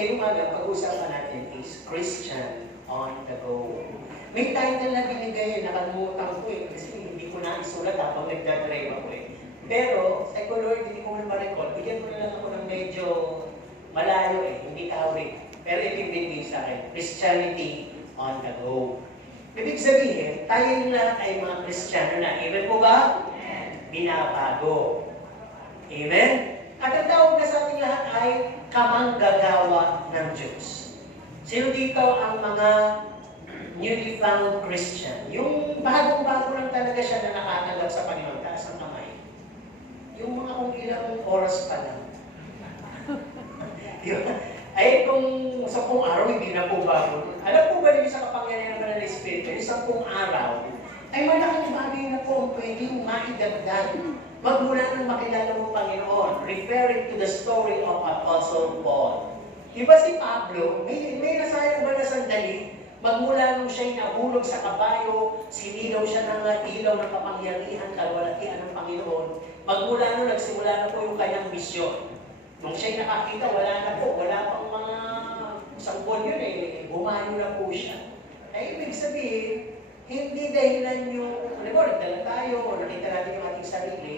ngayong umaga, pag-uusapan natin is Christian on the go. May title na binigay, nakalimutan ko kasi hindi ko na isulat habang nagdadrive ako Pero, sa Lord, hindi ko na ma-recall, bigyan ko na lang ako ng medyo malayo hindi kawig. Pero ito yung binigay sa akin, Christianity on the go. Ibig sabihin, tayo lahat ay mga Kristiyano na. Amen po ba? Binabago. Amen? At ang tawag na sa ating lahat ay kamanggagawa ng Diyos. Sino dito ang mga newly found Christian? Yung bagong-bago lang talaga siya na nakatanggap sa Panginoon. Taas ang kamay. Yung mga kung ilang oras pa lang. Ay kung 10 araw, hindi na po bago. Alam po ba niyo sa kapangyarihan naman ng Espiritu, yung 10 araw, ay malaking bagay na po ang pwedeng maidagdag. Magmula nang makilala mo Panginoon, referring to the story of Apostle Paul. Diba si Pablo, may nasayang ba na sandali, magmula nung siya'y nahulog sa kabayo, sinilaw siya ng ilaw ng kapangyarihan, kalwalatian ng Panginoon, magmula nung nagsimula na po yung kanyang misyon. Nung siya'y nakakita, wala na po, wala pang mga isang buwan yun bumayo na po siya. Ay, ibig sabihin, hindi dahilan yung, nagdala tayo, o nakita natin yung ating sarili,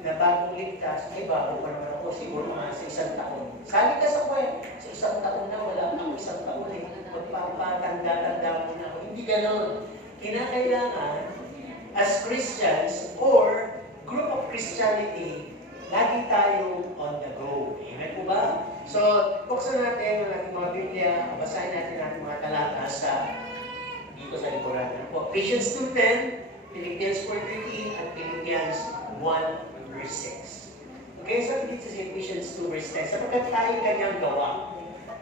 na bagong ligtas, ay bago pa naman ako, siguro mga sa 1 taon. Sali ka sa kwet, sa 1 taon na, wala pa ako 1 taon magpapatanda-tanda mo na ako. Hindi ganon. Kinakailangan, as Christians, or group of Christianity, lagi tayo on the go. Amen po ba? So, buksan natin ang ating mga Biblia, basahin natin ang mga talata sa dito sa likuran. Ephesians 2:10, Philippians 4:13, at Philippians 1:6. Okay, sabi dito sa Ephesians 2:10, sapagkat tayo kanyang gawa,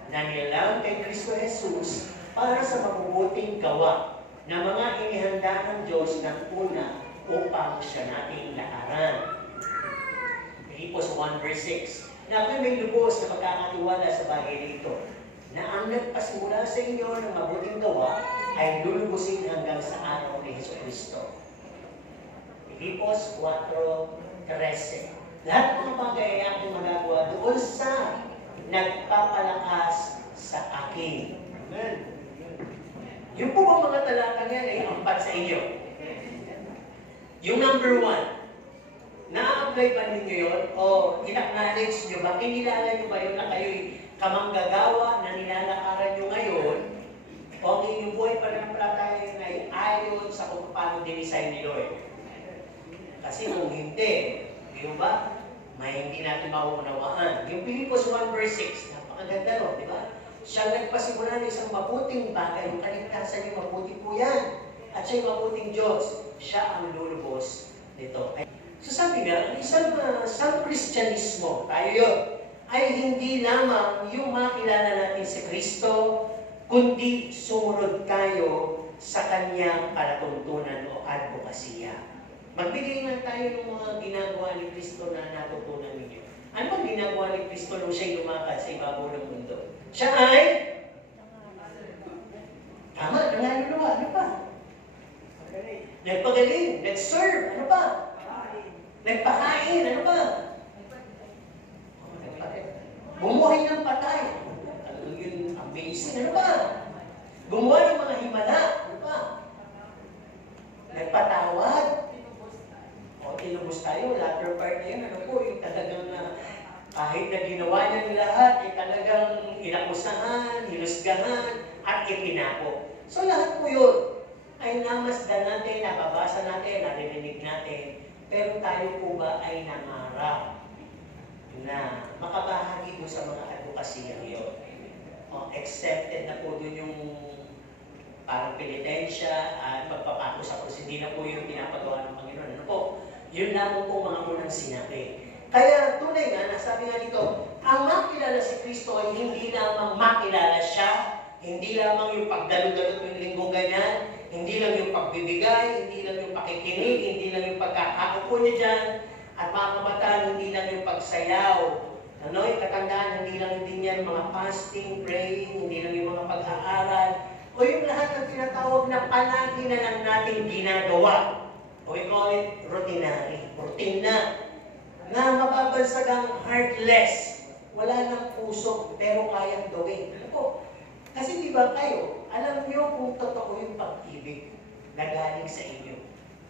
na nilalang kay Kristo Jesus para sa mabubuting gawa na mga inihanda ng Diyos ng una upang siya nating lakaran. Filipos 1:6, na ako'y may lubos na pagkakatiwala sa bagay nito, na ang nagpasimula sa inyo ng mabuting gawa ay lulubusin hanggang sa araw ni Hesus Kristo. Filipos 4:13, lahat ng bagay ay aking magagawa doon sa nagpapalakas sa akin. Amen. Yung po bang mga talata niyan ay ampat sa inyo? Yung number 1, na-apply ba ninyo yun? O in-acknowledge nyo ba? Kinilala nyo ba yun na kayo'y kamanggagawa na nilalakaran nyo ngayon? O ang inyong buhay pananampalataya ay ayon sa kung paano dinisign ni Lord? Kasi kung hindi, di ba? May hindi natin mauunawaan. Yung Filipos 1:6, napakaganda no, di ba? Siya nagpasimula ng isang mabuting bagay. Yung kaligtasan niya, mabuti po yan. At siya'y mabuting Diyos. Siya ang lulubos nito. So sabi nga, isang Kristyanismo, tayo yun, ay hindi lamang yung makilala natin si Kristo, kundi sumunod tayo sa kanyang palatuntunan o advokasya. Magbigay nga tayo ng mga ginagawa ni Kristo na natutunan ninyo. Ano bang ginagawa ni Kristo nung siya'y lumakad sa ibabaw ng mundo? Siya ay tama, nangaluluwa. Ano pa? Nagpagaling, nag-serve. Ano pa? Nagpakain. Ano pa? Bumuhay ng patay. Ano yun? Amazing. Ano pa? Gumawa ng mga himala. Ano pa? Nagpatawad. O, tinubos tayo. Latter part na yun. Ano po? Yung talagang kahit na ginawa niya ng lahat, ay talagang inakusahan, hinusgahan, at ipinapo. So lahat po yun ay namasdan natin, nababasa natin, naririnig natin. Pero tayo po ba ay nangarap na makabahagi mo sa mga advokasya yun? O, accepted na po dun yung parang penitensya at pagpapako sa krus. Hindi na po yung pinapagawa ng Panginoon. Ano po? Yun lamang po mga unang sinabi. Kaya tunay nga, nasabi nga dito, ang makilala si Kristo ay hindi lamang makilala siya, hindi lamang yung pagdalo-dalo yung linggong ganyan, hindi lang yung pagbibigay, hindi lang yung pakikinig, hindi lang yung pagkakaupo niya dyan, at mga kabataan, hindi lang yung pagsayaw. Ano, yung katandaan, hindi lang din yan mga fasting, praying, hindi lang yung mga pag-aaral, o yung lahat ng tinatawag na palagi na lang natin ginagawa. O we call it routinary, routine na mapapansagang heartless, wala ng puso, pero kayang gawin. Ano po? Kasi di ba kayo, alam niyo kung totoo yung pag-ibig na galing sa inyo.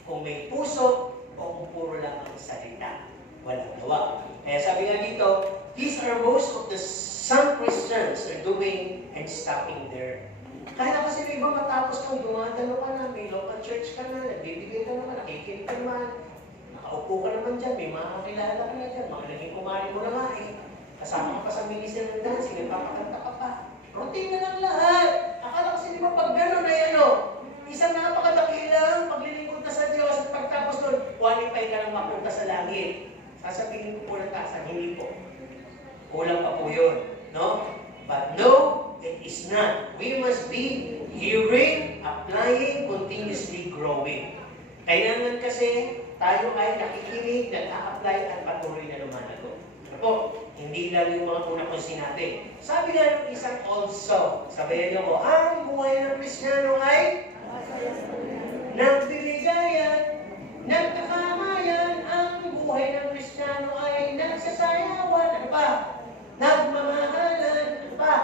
Kung may puso o kung puro lang ang salita, walang gawa. Kaya sabi nga dito, these are most of the some Christians are doing and stopping there. Kaya kasi may iba matapos kang dumadalo ka na, may local church ka na, nagbibigay ka naman, nakikinig ka naman, nakaupo ka naman dyan, may mga kakilala ka na dyan, mga naging kumari mo na nga eh. Kasama ka pa sa minister ng dancing, nagpapakanta ka pa. Routine na lang lahat. Akala kasi di ba pag gano'n ay ano, isang napakadakilang paglilingkod na sa Diyos at pagtapos doon, qualify ka ng mapunta sa langit. Sasabihin ko po ng tasan, hindi po. Kulang pa po yun. No? But no, it is not. We must be hearing, applying, continuously growing. Kailangan kasi tayo ay nakikinig, nag-a-apply at patuloy na lumalago. Ano po? Hindi lang yung mga una kong sinabi. Sabi nga ng isang also, sabayan niyo ko, ang buhay ng Kristiyano ay nagbibigayan, nagkakamayan, ang buhay ng Kristiyano ay nagsasayawan, ano pa? Nagmamahalan, ano pa?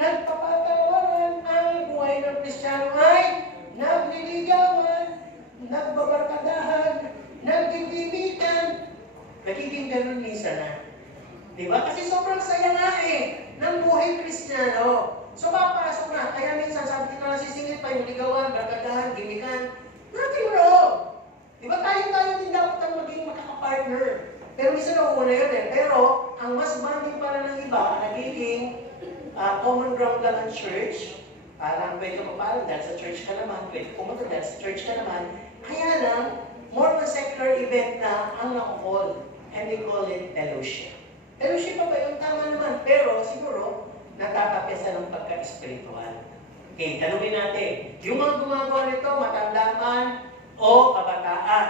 Nagpapatawaran, ang buhay ng Kristiyano ay nagliligawan, nagbabarkadahan, nagbibibitan. Nagiging ganun minsan na. Diba? Kasi sobrang saya nga eh ng buhay Kristiyano. So papasok na. Kaya minsan sabi ko na sisingit pa yung ligawan, barkadahan, gimikan. Nothing wrong. Diba tayo din dapat ang maging makakapartner. Pero minsan nakuuna yun eh. Pero ang mas bonding pala ng iba, nagiging common ground lang ang church. Parang pwede ka papalang dahil sa church ka naman, pwede pumunta dahil sa church ka naman. Kaya lang, more of a secular event na ang nakukol. And they call it fellowship. Fellowship pa ba yun? Tama naman. Pero siguro, natatapesa ng pagka-espiritual. Okay, tanungin natin. Yung mga gumagawa nito, matanda man o kabataan.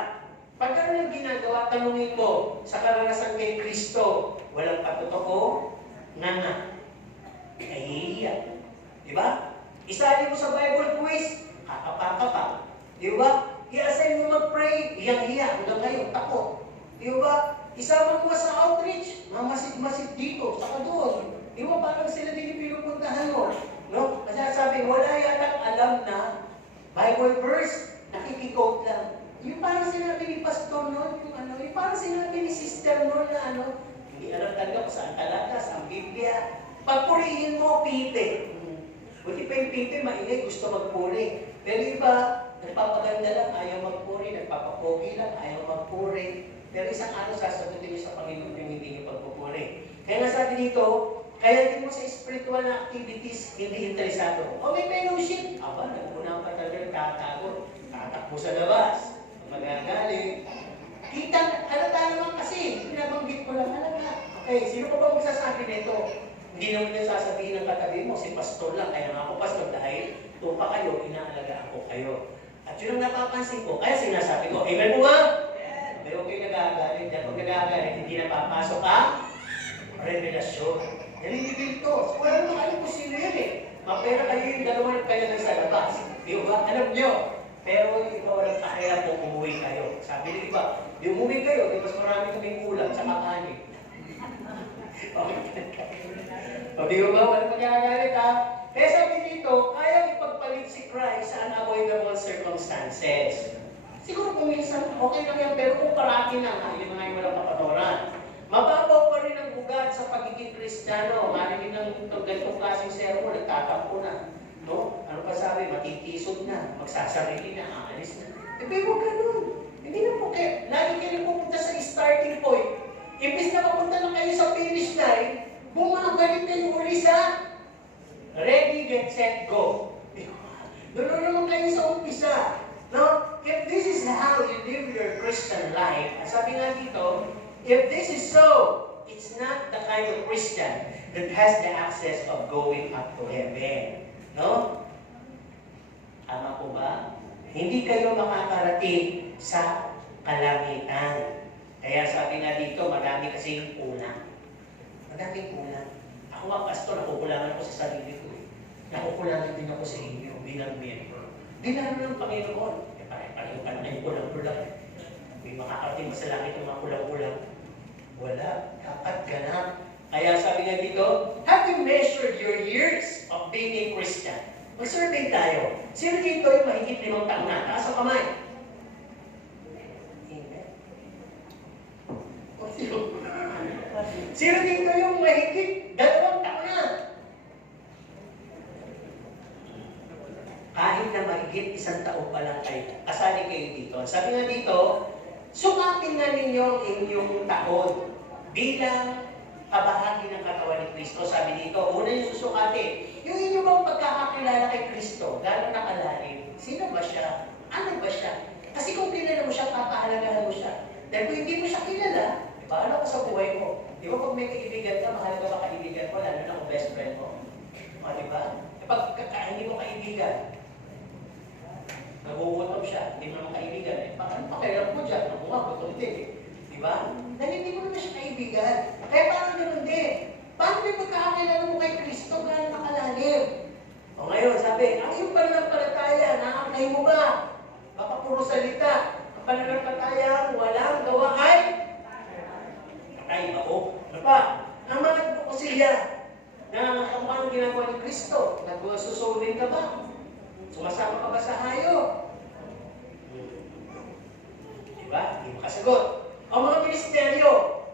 Pag ano yung ginagawa, tanungin mo, sa karanasan kay Kristo, walang patotoo, nga. Nahihiya. Diba? Isali mo sa Bible quiz, kakapaka pa. Diba? I-assign mo mag-pray, hiyang-hiya, hanggang ngayon, takot. Diba? Isama mo sa outreach, mamasid-masid dito, saka doon. Diba parang sila din yung pinupuntahan mo? No? Kasi sabi, wala yatang alam na Bible verse, nakikikote lang. Yung parang sinabi ni Pastor noon, yung parang sinabi ni Sister noon na hindi alam talaga kung saan talaga, saan Biblia. Pagpurihin mo, pite. Buti pa yung pite, maingay, gusto magpuri. Pero iba, nagpapaganda lang, ayaw magpuri, nagpapapogi lang, ayaw magpuri. Pero isang araw sasagutin niyo sa Panginoon yung hindi niyo pagpupuri. Kaya nga sabi dito, kaya din mo sa spiritual na activities, hindi interesado. O may fellowship, aba, nag-unang pa talaga tatago. Tatakbo sa labas, magagaling. Kita, halata naman kasi, pinabanggit ko lang, halata. Okay, sino pa ba magsasabi nito? Hindi naman yung sasabihin ng katabi mo, si pastor lang, kaya nga ako pastor dahil tupa kayo, inaalagaan ko kayo. At yun ang napapansin ko, kaya sinasabi ko, amen mo ba? Pero kayo nagagalit, dahil pag nagagalit, hindi napapasok ang revelasyon. Nalilibig to. So, wala naman kayo kung sino yun eh. Mapera kayo yung dalawa kayo na sa labas. Di ba? Alam nyo. Pero ikaw walang kaya kung umuwi kayo. Sabi nyo iba, di umuwi kayo, di mas marami kaming ulam sa kanin. O di ba? Walang magagalit ha? Kaya sabi dito, kaya ipagpalit si Christ sa unavoidable circumstances. Siguro kung minsan, okay lang yan, pero kung parati na nga, yun nga yung walang kapatoran. Mababaw pa rin ang ugat sa pagiging Kristiyano. Marinig ng ganitong klaseng sermon, nagtatampo na. No? Ano pa sabi? Matitisod na, magsasarili na, aalis na. Eh, pero ganun. Hindi na po kayo. Lagi kayo pupunta sa starting point. Imbis na papunta na kayo sa finish line, bumabalik kayo uli sa ready, get, set, go. Doon naman kayo sa umpisa. No? If this is how you live your Christian life, sabi nga dito, if this is so, it's not the kind of Christian that has the access of going up to heaven. No? Tama po ba? Hindi kayo makakarating sa kalangitan. Kaya sabi nga dito, marami kasing kulang. Madaming kulang. Ako nga, pastor, nakukulangan ko sa sarili ko. Nakukulangan din ako sa inyo bilang member. Dinalo ng Panginoon. Eh, pareho ka na yung kulang-kulang. May makakarating sa langit yung mga kulang-kulang. Wala. Dapat ganap Kaya sabi nga dito, have you measured your years of being a Christian? Mag-survey tayo. Sino dito yung mahigit 5 taon na? Taas ang kamay. Sino dito yung mahigit 2 taon na? Kahit na mahigit 1 taon pa lang kayo, kasali kayo dito. Sabi nga dito, sukatin na ninyo ang inyong taon bilang kabahagi ng katawan ni Kristo. Sabi dito, una yung susukatin. Yung inyo bang pagkakakilala kay Kristo, gano'n nakalalim? Sino ba siya? Ano ba siya? Kasi kung kilala mo siya, papahalagahan mo siya. Dahil kung hindi mo siya kilala, bahala ka sa buhay mo. Di ba pag may kaibigan ka, mahalaga ba kaibigan mo, lalo na kung best friend mo? O, di ba? E pag hindi mo kaibigan, nagugutom siya, hindi mo naman kaibigan, eh, paano pakailan mo dyan? Ako nga, gutom din, eh. Di ba? Dahil hindi mo naman siya kaibigan. Kaya parang ganoon din. Paano may pagkakakilala mo kay Kristo, gano'n nakalalim? O ngayon, sabi, ang iyong pananampalataya, nakakay mo ba? Baka puro salita. Ang pananampalataya, walang gawa ay patay ako. Ano pa? Ang mga nagpukusilya na kamukhang ginagawa ni Kristo, nagsusulin ka ba? Sumasama ka ba sa hayop? Diba? Hindi makasagot. Ang mga ministeryo,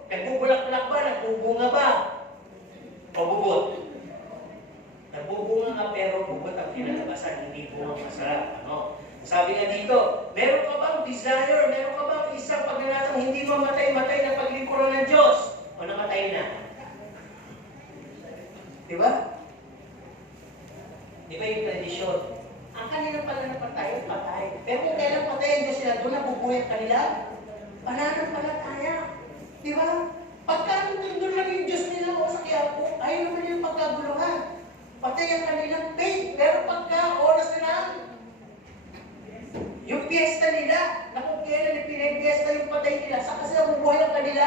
nagbubulak-bulak ba? Nagbubunga ba? O bugot? Nagbubunga nga pero bugot ang kinalabasan, hindi bunga masarap. Ano? Sabi nga dito, meron ka bang desire, meron ka bang isang pagnanasang hindi mamatay-matay na paglingkuran ng Diyos? O namatay na? Diba? Diba yung tradisyon? Ang kanilang pananampalataya, patay. Pero kung kailan patay ang Diyos sila, doon nabubuhay ang kanila. Pananampalataya. Diba? Pagka nandun lang yung Diyos nila o sa Quiapo, ayaw naman yung pagkaguluhan. Patay ang kanilang faith. Pero pagka oras nila, yung piyesta nila, na kung kailan ipinag-piyesta yung patay nila, sa kasi nabubuhay ang kanila,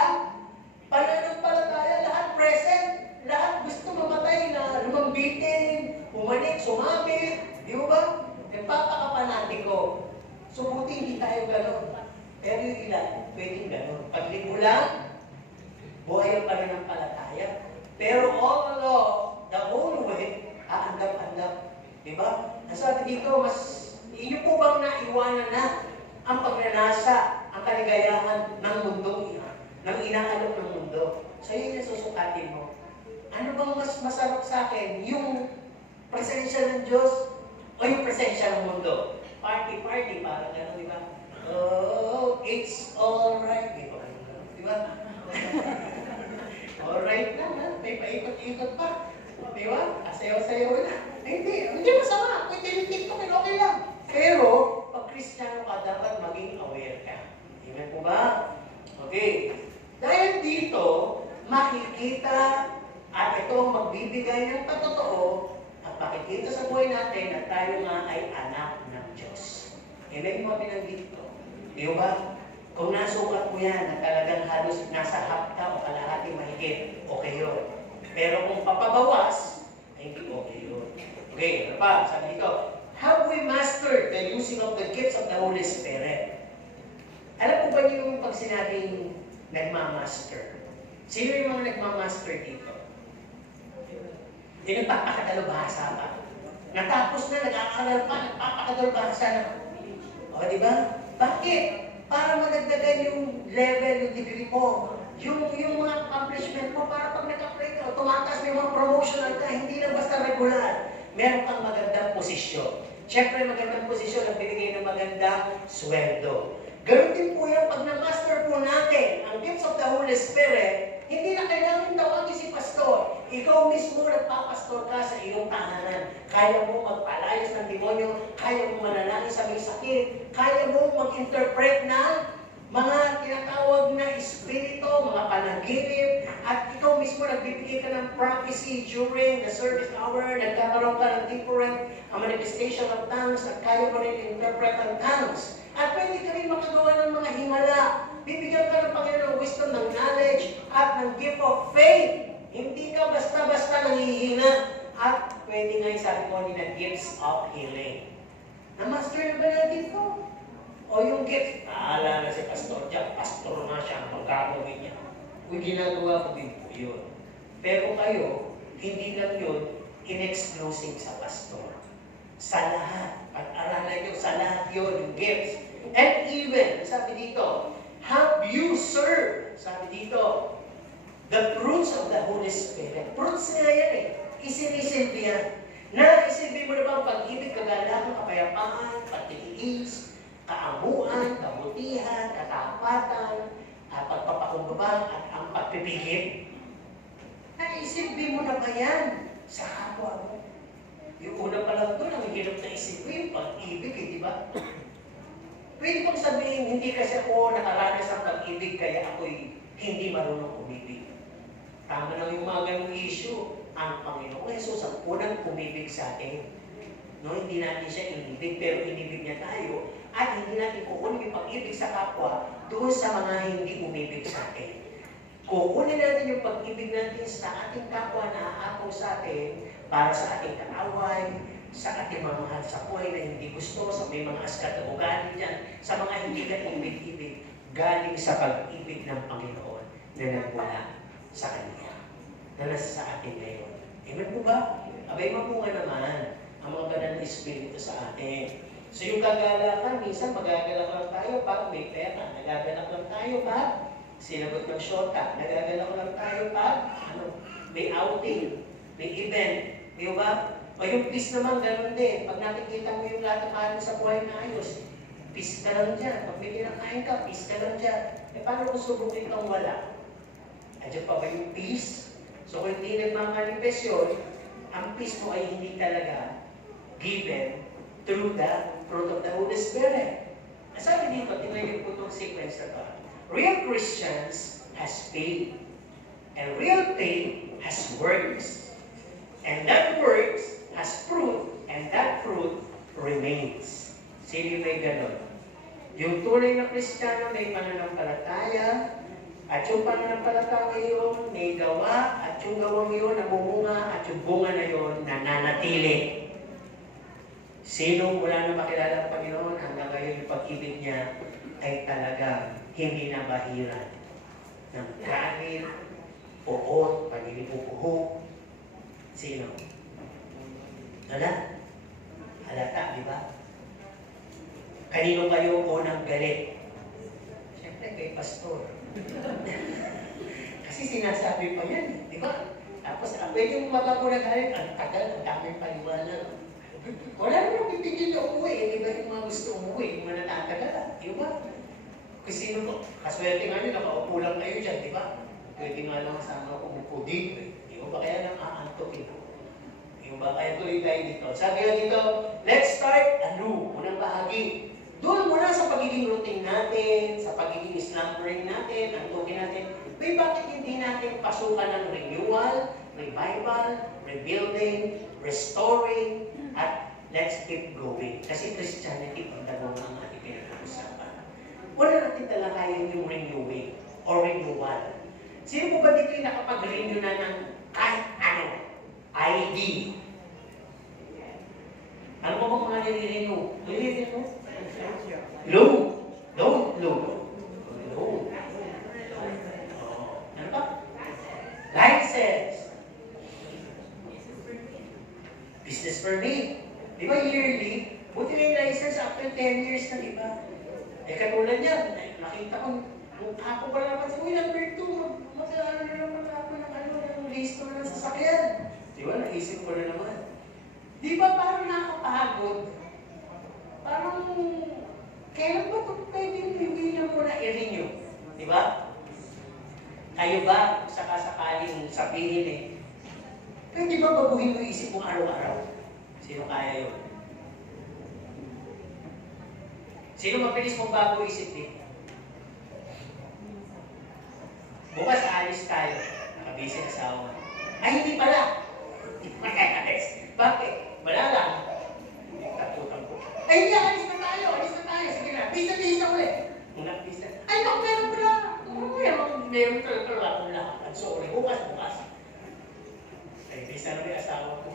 pananampalataya, lahat present, lahat gusto mamatay na lumambitin, umanik, sumabit, di ba? Nagpapakapanatiko. So, buti hindi tayo gano'n. Pero yung ilan, pwedeng gano'n. Pagligo lang, buhay ang pananampalataya. Pero all along, the whole way, aandap-andap. Di ba? Nasabi dito, iyo po bang naiwanan na ang pagnanasa, ang kaligayahan ng mundo, ng inaalok ng mundo? So yun yung susukatin mo. Ano bang mas masarap sa akin? Yung presensya ng Diyos o yung presensya ng mundo? Party, parang gano'n, di ba? Oh, it's alright. Di ba? Di ba? Alright na, ha? May paikot-ikot pa. Di ba? Asayaw-sayaw na. Hindi masama. Kung tinitiktok, okay lang. Pero, pag Kristiyano ka, dapat maging aware ka. Amen po ba? Okay. Dahil dito, makikita at ito ang magbibigay ng patotoo at makikita sa buhay natin na tayo nga ay anak ng Diyos. Amen mo binanggit ko. Di ba? Kung nasukat mo yan na talagang halos nasa half ka o kalahati mahigit, okay yun. Pero kung papabawas, ay hindi okay yun. Okay, ano pa? Sabi dito, have we mastered the using of the gifts of the Holy Spirit? Alam po ba niyo yung pag sinabing nagmamaster? Sino yung mga nagmamaster dito? Yung nagpapakadalubhasa pa. Natapos na, nag-aaral pa, nagpapakadalubhasa na. O, di ba? Bakit? Para madagdagan yung level, yung degree mo. Yung mga accomplishment mo, para pag nag-apply ka, tumataas may mga promotional ka, hindi na basta regular. Meron kang magandang posisyon. Siyempre, magandang posisyon ang binigay ng magandang sweldo. Ganun din po yan, pag na-master po natin ang gifts of the Holy Spirit, hindi na kailangan tawagin si pastor. Ikaw mismo nagpapastor ka sa iyong tahanan. Kaya mo magpalayas ng demonyo, kaya mo manalangin sa may sakit, kaya mo mag-interpret ng mga tinatawag na espiritu, mga panaginip, at ikaw mismo nagbibigay ka ng prophecy during the service hour, nagkakaroon ka ng different manifestation of tongues, at kaya mo rin interpret ang tongues. At pwede ka rin makagawa ng mga himala. Bibigyan ka ng Panginoon ng wisdom, ng knowledge, at ng gift of faith. Hindi ka basta-basta nangihina. At pwede nga yung sabi ko na gifts of healing. Na-master na ba natin ito? O yung gift, naalala si pastor dyan, pastor na siya, ang pagkakawin niya. Kung ginagawa ko din po yun. Pero kayo, hindi lang yun in-exclusive sa pastor. Sa lahat. Pag-aralan nyo, sa lahat yun, yung gifts. And even, sabi dito, have you served? Sabi dito, the fruits of the Holy Spirit. Fruits nga yan eh. Isinisilbi yan. Isilbi mo na bang pag-ibig, kagalakan, kapayapaan, pagtitiis, kaamuan, kabutihan, katapatan, pagpapakumbaba, at ang pagpipigil? Naisilbi mo na ba yan sa kapwa mo? Yung una pa lang doon, ang hirap na isipin, pag-ibig eh, di ba? Pwede kong sabihin, hindi kasi ako nakaranas ng pag-ibig, kaya ako'y hindi marunong umibig. Tama lang yung mga ganong issue. Ang Panginoong Jesus ang unang umibig sa atin. No, hindi natin siya inibig, pero inibig niya tayo. At hindi natin kukunin yung pag-ibig sa kapwa doon sa mga hindi umibig sa atin. Kukunin natin yung pag-ibig natin sa ating kapwa na aapaw sa atin para sa ating kaaway, sa ating mga mahal sa buhay na hindi gusto, sa may mga askat na ugali dyan, sa mga hindi ka ibig-ibig, galing sa pag-ibig ng Panginoon na nagmula sa Kanya, na nasa sa atin ngayon. Amen po ba? Abay mapunga naman ang mga banal na Espiritu sa atin. So yung kagalakan, minsan magagalak lang tayo pag may pera, nagagalak lang tayo pag sinagot ng shortcut, nagagalak lang tayo pag may outing, may event, di ba? O yung peace naman, ganun din. Pag nakikita mo yung lahat ng sa buhay na ayos, peace ka lang dyan. Pag may kinakain ka, peace ka lang dyan. E paano kung subukin kang wala? Andiyan pa ba yung peace? So kung hindi nagmamanifest yun, ang peace mo ay hindi talaga given through the fruit of the Holy Spirit. Ang sabi dito, tingnan po itong sequence na to. Real Christians has faith. And real faith has works. And that works has fruit, and that fruit remains. Sino yung may ganon? Yung tunay na Kristiyano may pananampalataya, at yung pananampalataya yun may gawa, at yung gawang yun namumunga, at yung bunga na yun nananatili. Sino wala na makilala ang Panginoon hanggang ngayon yung pag-ibig niya ay talaga hindi na bahiran ng kahit, puot, pagilipupuho. Sino? Wala? Halata, di ba? Kanino kayo unang galit? Siyempre kay pastor. Kasi sinasabi pa yan, di ba? Tapos pwede yung mabago na galit, ang tagal, ang daming paliwanag. Wala naman pitigil na umuwi, di ba yung mga gusto umuwi, yung mga natatagal, di ba? Kasi sino to? Kaswerte nga nyo, nakaupo lang kayo dyan, di ba? Pwede nga lang kasama umupo dito, di ba? Ba kaya nang aantokin? Yung ba kaya tuloy tayo dito? Sabi nga dito, let's start anew. Unang bahagi. Doon muna sa pagiging routine natin, sa pagiging slumbering natin, antukin natin, may bakit hindi natin pasukan ng renewal, revival, rebuilding, restoring, at let's keep going. Kasi Christianity, ang dalawang ang ating pinag-uusapan. Wala natin talakayan yung renewing or renewal. Sino po ba dito yung nakapag-renew na ng kahit ano? ID. Ano ba mga nire-renew? Nire-renew? Loan. Loan. Ano ba? License. Business permit. Di ba yearly? Buti na yung license after 10 years na, di ba? Eh katulad yan, nakita ko, ako pa naman sa number 2, mag-ano na naman ako ng listo ng sasakyan. Di ba? Naisip ko na naman. Di ba parang nakakapagod? Parang, kailan ba ito pwedeng hindi na muna i-renew? Di ba? Kayo ba, sakasakaling sabihin pwede ba baguhin mo isip mo araw-araw? Sino kaya yun? Sino mabilis mong bago isip din? Bukas aalis tayo. Nakabisi na sa awa. Ay, hindi pala. Hindi pa kaya-alis. Bakit? Wala lang. Takutan ko. Ay, hindi, alis na tayo. Sige na. Bisa ulit. Unang bisa. Ay, naku, meron pala. Meron talaga akong lahat. Sorry. Bukas. Ay, bisa na may asawa ko.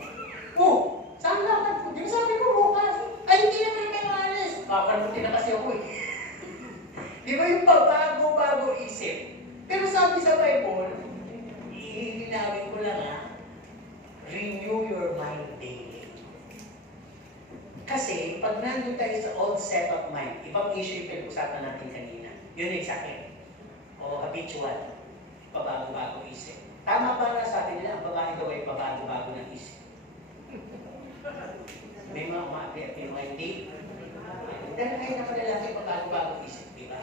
Oh! Saan lakad ko? Di ba sabi ko bukas? Ay, hindi naman kayo alis. Kakalutin na kasi ako eh. Di ba yung bago isip? Pero sabi sa Bible, ilinawin ko kasi, pag nandun tayo sa old set of mind, ibang issue yung pinag-usapan natin kanina. Yun yung sakit. O habitual. Pabago-bago isip. Tama ba na sabi nila, ang babae daw ay pabago-bago ng isip? May mga umabi, may mga hindi. Dahil kayo naman lalaki pabago-bago isip, di ba?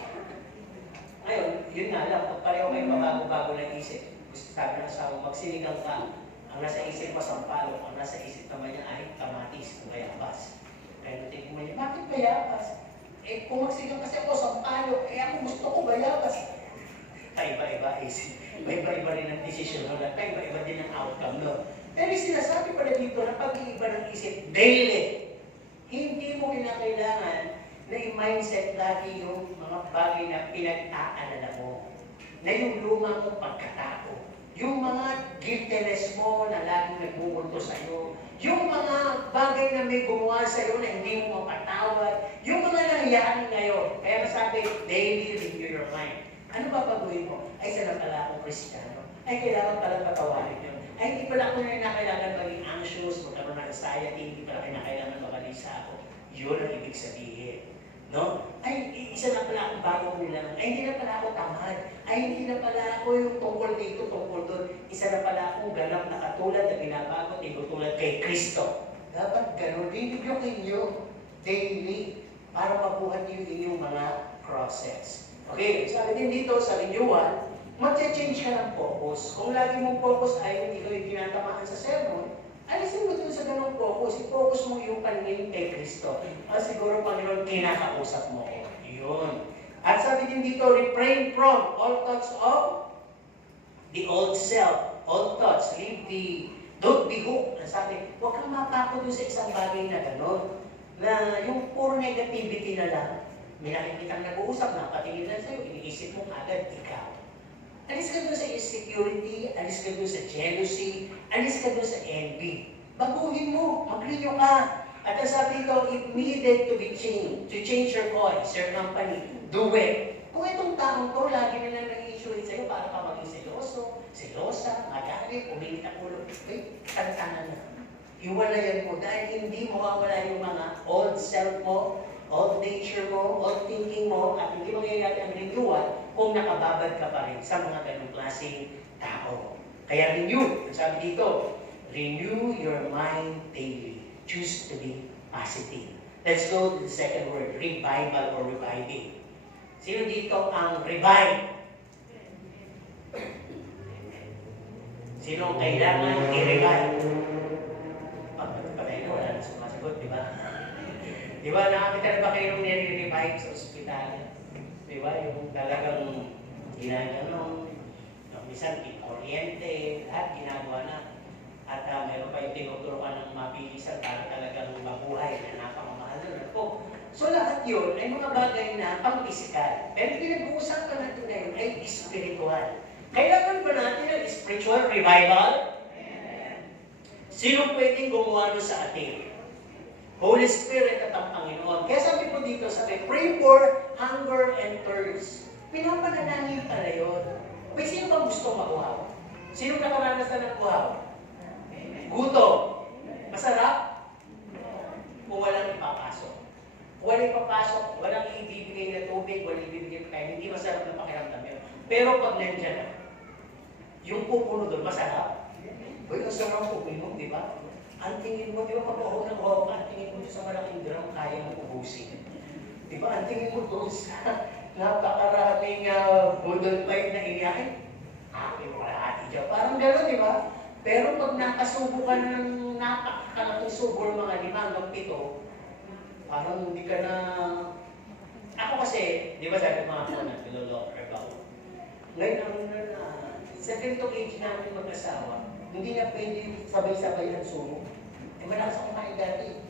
Ngayon, yun nga lang, pag pareho kayo pabago-bago ng isip, gusto sabi ng asawa, magsinigang ka, ang nasa isip mo sampalok, ang nasa isip naman niya ay kamatis, bayabas. Kaya natin mo niya, bakit bayabas? Eh, kung magsigang kasi ako sampalok, eh ako gusto ko bayabas. Kaiba-iba isip. Iba-iba rin ang desisyon mo, kaiba-iba din ang outcome no. Pero sinasabi pala dito na pag-iiba ng isip, daily. Hindi mo kinakailangan na i-mindset lagi yung mga bagay na pinag-aalala mo. Na yung luma mong pagkatao. Yung mga guiltiness mo na laging nagbubunto sa'yo. Yung mga bagay na may gumawa sa'yo na hindi mo mapatawad. Yung mga nangyayari ngayon. Kaya nasabi, daily renew your mind. Ano ba baguhin mo? Ay, sana pala akong Kristiyano. Ay, kailangan pala patawarin yun. Ay, hindi pala ako na kailangan maging anxious, magkaroon ng anxiety, hindi pala kailangan mabalisa ako. Yun ang ibig sabihin. No? Ay, isa na pala akong bagong nilang. Ay, hindi na pala ako tamad. Ay, hindi na pala ako yung tungkol dito, tungkol doon. Isa na pala akong ganap na katulad na binabago, tulad kay Kristo. Dapat ganun. Rinigyokin nyo daily para mabuhat nyo yung inyong mga process. Okay, sabi din dito sa renewal, mag-change ka ng focus. Kung lagi mong focus ay hindi ikaw yung tinatamaan sa sermon, alisin mo dun sa ganong focus. I-focus mo yung paningin kay Kristo. Siguro, Panginoon, kinakausap mo. Yun. At sabi din dito, refrain from all thoughts of the old self. All thoughts. Don't be hooked. Sabi, huwag kang mapako dun sa isang bagay na gano'n. Na yung puro negativity na lang. May nakikitang nag-uusap na, patingin lang sa'yo, iniisip mo agad, ikaw. Alis ka doon sa insecurity, alis ka doon sa jealousy, alis ka doon sa envy. Baguhin mo, mag-renew ka. At ang sabi ko, it needed to be changed, to change your voice, your company, do it. Kung itong taong to, lagi na lang nag-issue sa'yo para ka maging seloso, selosa, magalit, umilit ang ulo. Wait, tantanan na. Iwalayan mo dahil hindi mawawala yung mga old self mo, old nature mo, old thinking mo, at hindi mangyayari ang renewal kung nakababad ka pa rin sa mga ganong klaseng tao. Kaya renew, sabi dito, renew your mind daily. Choose to be positive. Let's go to the second word, revival or reviving. Sino dito ang revive? Sino ang kailangan i-revive? Pagpapatay na, wala na sumasagot, di ba? Di ba, nakakita na ba kayo nire-revive sa ospital? Di ba, yung talagang ginaganon, minsan kuryente, lahat ginagawa na. At meron pa yung tinuturuan ng mabilisan para talagang mabuhay na napakamahal na po. So lahat yun ay mga bagay na pang-physical. Pero pinag-uusapan natin ngayon ay spiritual. Kailangan ba natin ang spiritual revival? Sino pwedeng gumawa sa atin? Holy Spirit at ang Panginoon. Kaya sabi po dito, sabi, pray for hunger and thirst. Pinapanalangin pala yun. May sino bang gusto mag-uhaw? Sino nakaranasan ng uhaw? Gutom. Masarap? Kung walang ipapasok. Kung walang ipapasok, walang ibibigay na tubig, walang ibibigay na kain, hindi masarap na pakiramdam yun. Pero pag nandiyan na, yung pupuno doon, masarap. Uy, ang sarap po, di ba? Ang tingin mo, di ba, pag-uhaw ng uhaw ka, ang tingin mo sa malaking drum, kaya mo ubusin. Di ba, ang tingin mo doon sa napakaraming golden pipe na iniyakin, wala ati dyan. Parang gano'n, di ba? Pero pag nakasubo ka ng napakalaking subol, mga 5 hanggang 7, parang hindi ka na... Ako kasi, di ba sabi mga ako na, niloloko ako. Ngayon, sa ganitong age namin mag-asawa, hindi na pwede sabay-sabay ang subo. Eh, malakas akong kain dati.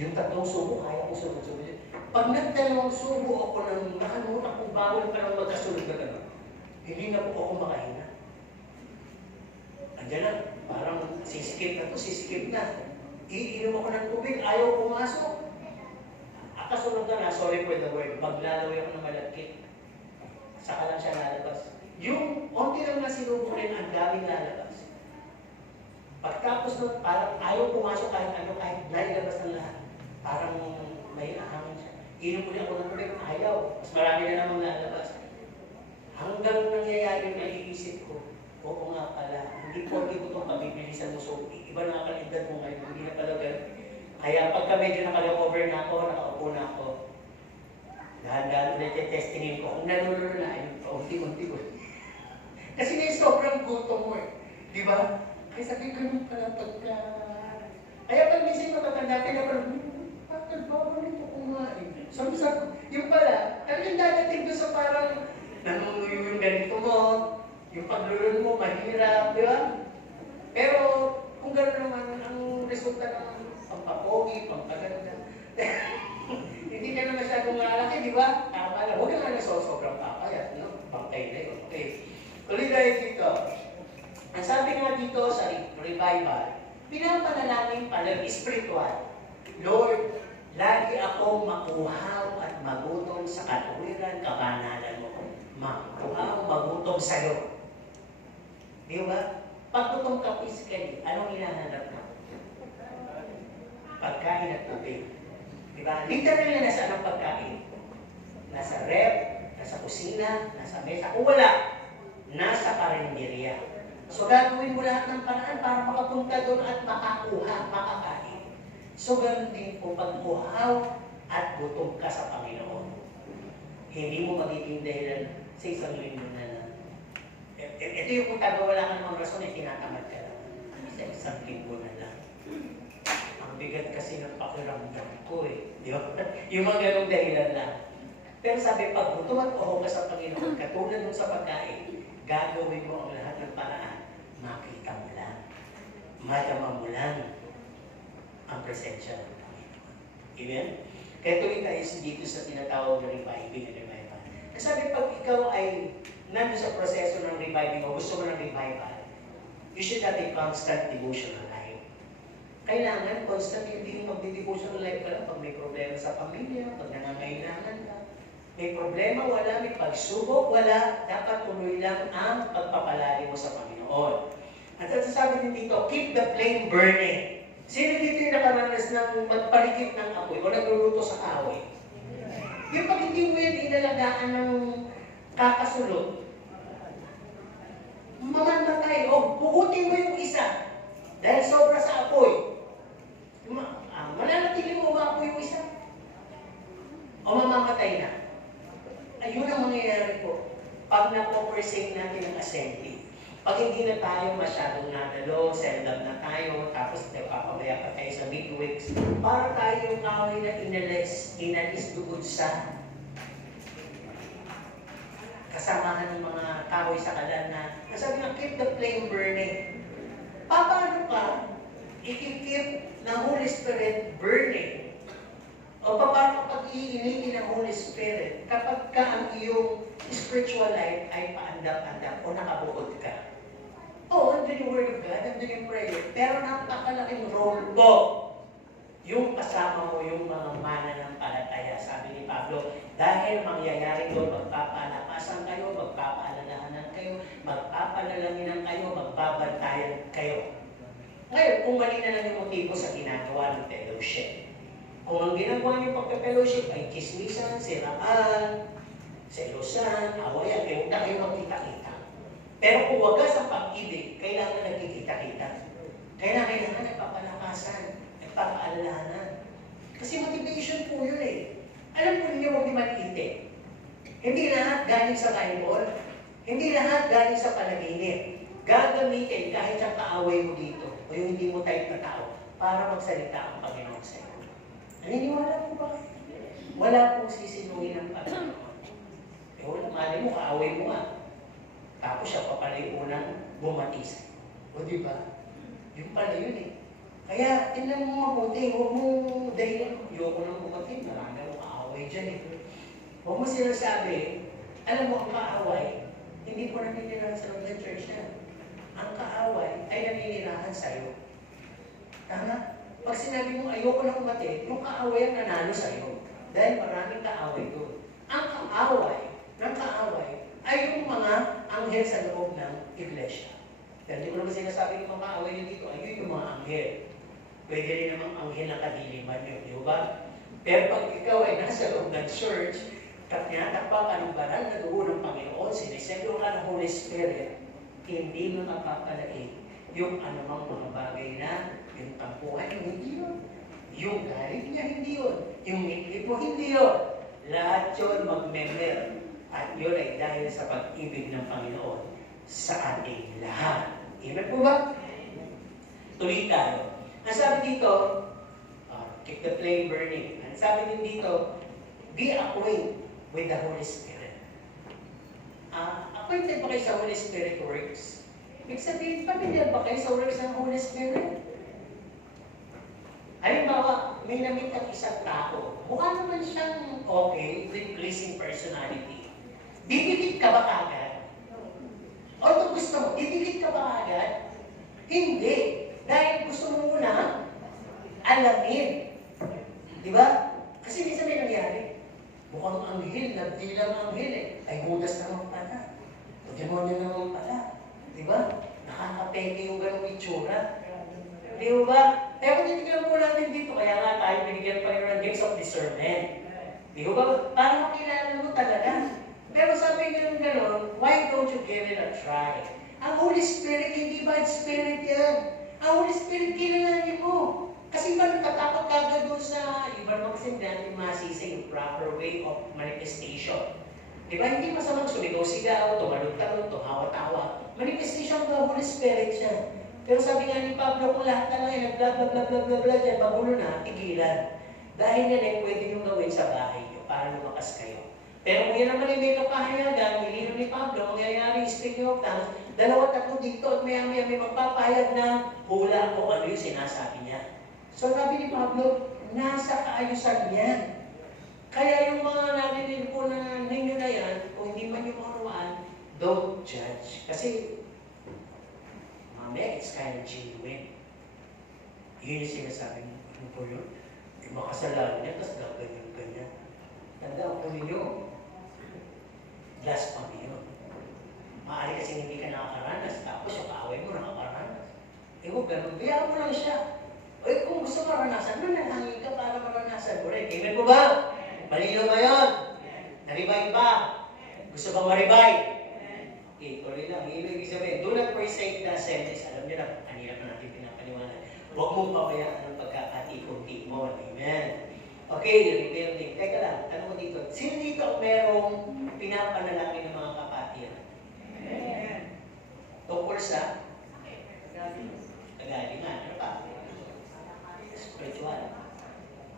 Yung 3 subo, kaya kong sunod-sunod. Pag nagdalawang subo ako ng nakalimutan kung bawal pa ng magkasunod na gano'n, hindi na po ako makahinga. Andiyan na, parang siskip na. Iinom ako ng tubig, ayaw pumasok. Kasunod na, sorry for the word, maglalaway ako ng malagkit. Saka lang siya lalabas. Yung onti lang na sinubo rin, ang daming lalabas. Pagtapos nun, parang ayaw pumasok kahit ano, kahit nailabas ng lahat. Parang may ahangin siya. Inom ulit ako ng tubig, ayaw. Mas marami na namang lalabas. Hanggang nangyayari yung naiisip ko, oo nga pala, hindi ko itong pabibilisan mo. So, iba na nga kalidad mo ngayon, hindi na pala ganun. Kaya pagka medyo nakalover na ako, nakaupo na ako, dahan-dahan ulit yung testingin ko. Kung nanunulo na, ayun, paunti-unti ko. Kasi may sobrang gutom mo eh. Di ba? Kaya sabi ko nung pala pagka... Kaya pag minsan matatanda ka na parang, bakit ba ako nito kumain? Sabi ko, yung pala, ano yung dadating doon sa parang nanunuyo yung ganito mo, yung paglulun mo, mahirap, di ba? Pero kung gano'n naman, ang resulta ng pampapogi, pampaganda, hindi ka na masyadong lalaki, di ba? Tama lang, huwag ka nga sobrang papayat, no? Pangkay na yun, okay. Tuloy tayo dito. Ang sabi nga dito sa revival, pinapanalangin pala spiritual. Lord, lagi akong makuhaw at magutom sa katuwiran, kabanalan mo. Makuhaw, magutom sa'yo. Di ba? Pag gutom ka physically, anong hinahanap mo? Pagkain at tubig. Di ba? Literally na nasa anong pagkain? Nasa rep, nasa kusina, nasa mesa. Kung wala, nasa karinderya. So gagawin mo lahat ng paraan para makapunta doon at makakuha, makakain. So ganoon din po pagkuhaw at gutom ka sa Panginoon. Hindi mo magiging dahilan sa isang linggo na lang. Ito yung kung taga wala ka namang rason ay tinatamad ka lang. Sa isang linggo na lang. Ang bigat kasi ng pakiramdam ko eh. Di ba? Yung mga ganong dahilan lang. Pero sabi, pag gutom at uho ka sa Panginoon, katulad nung sa pagkain, gagawin mo ang lahat ng paraan, makita mo lang, madama mo lang ang presensya ng Panginoon. Amen? Kaya tuloy tayo dito sa tinatawag na reviving and revival. Kasi pag ikaw ay nandun sa proseso ng reviving o gusto mo ng revival, you should have a constant devotional life. Kailangan constant hindi yung magdi-devotional life ka lang pag may problema sa pamilya, pag nangangailangan ka. May problema, wala. May pagsubok, wala. Dapat tuloy lang ang pagpapalali mo sa Panginoon. At sasabi din dito, keep the flame burning. Sino dito yung nakaranas ng magpalikit ng apoy o nagluluto sa kahoy? Yung pag hindi mo yan inalagaan ng kakasulot, mamatay o bukutin mo yung isa dahil sobra sa apoy. Mananatili mo umapoy yung isa o mamamatay na. Ayun ang mangyayari po pag napopersake natin ang assembly. Pag hindi na tayo masyadong nadalo, send up na tayo, tapos nagpapamaya pa tayo sa midweeks, para tayo yung kahoy na inalis dugod sa kasamahan ng mga kahoy sa kalan na nasabi nga, keep the flame burning. Paano ka i-keep ng Holy Spirit burning? O paano pag iinitin ng Holy Spirit kapag ka ang iyong spiritual life ay paandap-andap o nakabukod ka? Oo, andun yung Word of God, andun yung prayer. Pero napakalaking role ko yung kasama mo yung mga mana ng palataya. Sabi ni Pablo, dahil mangyayari doon, magpapalakasan kayo, magpapaalalahanan kayo, magpapalalaminan kayo, magbabantayan kayo. Ngayon, kung mali na lang yung motibo sa ginagawa ng fellowship, kung ang ginagawa niyo pagka-fellowship ay chismisan, siraan, selosan, awayan, huwag na kayo magkita-kita. Pero kung wagas ang pag-ibig, kailangan nagkikita-kita. Kailangan nagpapalakasan, nagpapaalalahanan. Kasi motivation po yun eh. Alam po ninyo huwag di maliitin. Hindi lahat galing sa Bible. Hindi lahat galing sa panaginip. Gagamitin kahit ang kaaway mo dito o yung hindi mo type na tao para magsalita ang Panginoon sa iyo. Naniniwala po ba kayo? Wala pong sisinungin ng Panginoon. Eh wala, mali mo, kaaway mo nga. Tapos siya pa pala yung unang bumatis. O di ba? Yung pala yun eh. Kaya, tingnan mo mabuti, huwag mo dahil ayoko nang bumatin, marami akong kaaway dyan eh. Huwag mo sinasabi, alam mo ang kaaway, hindi po naninirahan sa loob ng church na. Ang kaaway ay naninirahan sa'yo. Tama? Pag sinabi mo ayoko na umati, yung kaaway ang nanalo sa'yo. Dahil maraming kaaway doon. Ang kaaway ng kaaway ay yung mga anghel sa loob ng iglesia. Dahil di ko naman sinasabi yung mga kaaway nyo dito, ayun yung mga anghel. Pwede rin namang anghel na kadiliman yun, di ba? Pero pag ikaw ay nasa loob ng church, tinatakpak ka ng banal na dugo ng Panginoon, sinisendo ka ng Holy Spirit, hindi mo mapapalain yung anumang mga bagay na yung tampuhan mo, hindi yun. Yung galit niya, hindi yun. Yung ngitngit mo, hindi yun. Lahat yun magmemer. At yun ay dahil sa pag-ibig ng Panginoon sa ating lahat. Amen po ba? Tuloy tayo. Ang sabi dito, keep the flame burning. Ang sabi din dito, be acquainted with the Holy Spirit. Acquainted ba kayo sa Holy Spirit works? Ibig sabihin, pamilyar ba kayo sa works ng Holy Spirit? Halimbawa, may namit ang isang tao. Mukha naman siyang okay, with pleasing personality. Didikit ka ba agad? O ito gusto mo, didikit ka ba agad? Hindi. Dahil gusto mo muna alamin. Di ba? Kasi minsan may nangyari. Mukhang anghel, nagdilang anghel eh. Ay, Judas naman pala. O demonyo naman pala. Di ba? Nakakapeke yung ganong itsura. Di ba? Eh, kung titignan po natin dito, kaya nga tayo binigyan pa rin ng gifts of discernment. Di ba? Para makilala mo talaga. Pero sabi nga ng gano'n, why don't you give it a try? Ang Holy Spirit, hindi bad spirit yan. Ang Holy Spirit, kilalanin mo. Kasi ba natatakot ka agad doon sa iba naman kasi natin masisay yung proper way of manifestation. Di ba? Hindi masamang sumigaw-sigaw, tumalog-talog, tumawa-tawa. Manifestation of the Holy Spirit siya. Pero sabi nga ni Pablo, kung lahat na lang ay nag-blah-blah-blah-blah-blah dyan, magulo na, tigilan. Dahil yan ay pwede nyo gawin sa bahay nyo para lumakas kayo. Pero kung yan naman ay may kapahayagan, nilino ni Pablo, mangyayari, speaking of tongues, 2-3 dito at maya-maya may magpapahayag na hula kung ano yung sinasabi niya. So sabi ni Pablo, nasa kaayusan yan. Kaya yung mga narinig po na ninyo na yan, kung hindi man yung karuan, don't judge. Kasi, mamaya, it's kind of genuine. Yun yung sinasabi niya. Ano po yun? Yung makasalanan niya, tapos gaganyan-ganyan. Tandaan po ninyo, blasphemy yun. Maaari kasi hindi ka nakakaranas, tapos yung kaaway mo nakakaranas. Eh kung gano'n, biyaan mo lang siya. Eh kung gusto maranasan, manalangin ka para maranasan mo rin. Amen po ba? Malino ba yun? Naribay ba? Gusto bang maribay? Okay, tuloy lang. Ibig sabihin, do not forsake the sentence. Alam niyo na, kanina pa natin pinapaniwanan. Huwag mong pabayaan ang pagkakatikong-tik mo. Amen. Okay, rebuilding. Teka lang, tanong mo dito. Sino dito ang merong pinapanalangin ng mga kapatiran? Amen. Tungkol sa? Kagalingan. Ano pa? Spiritual.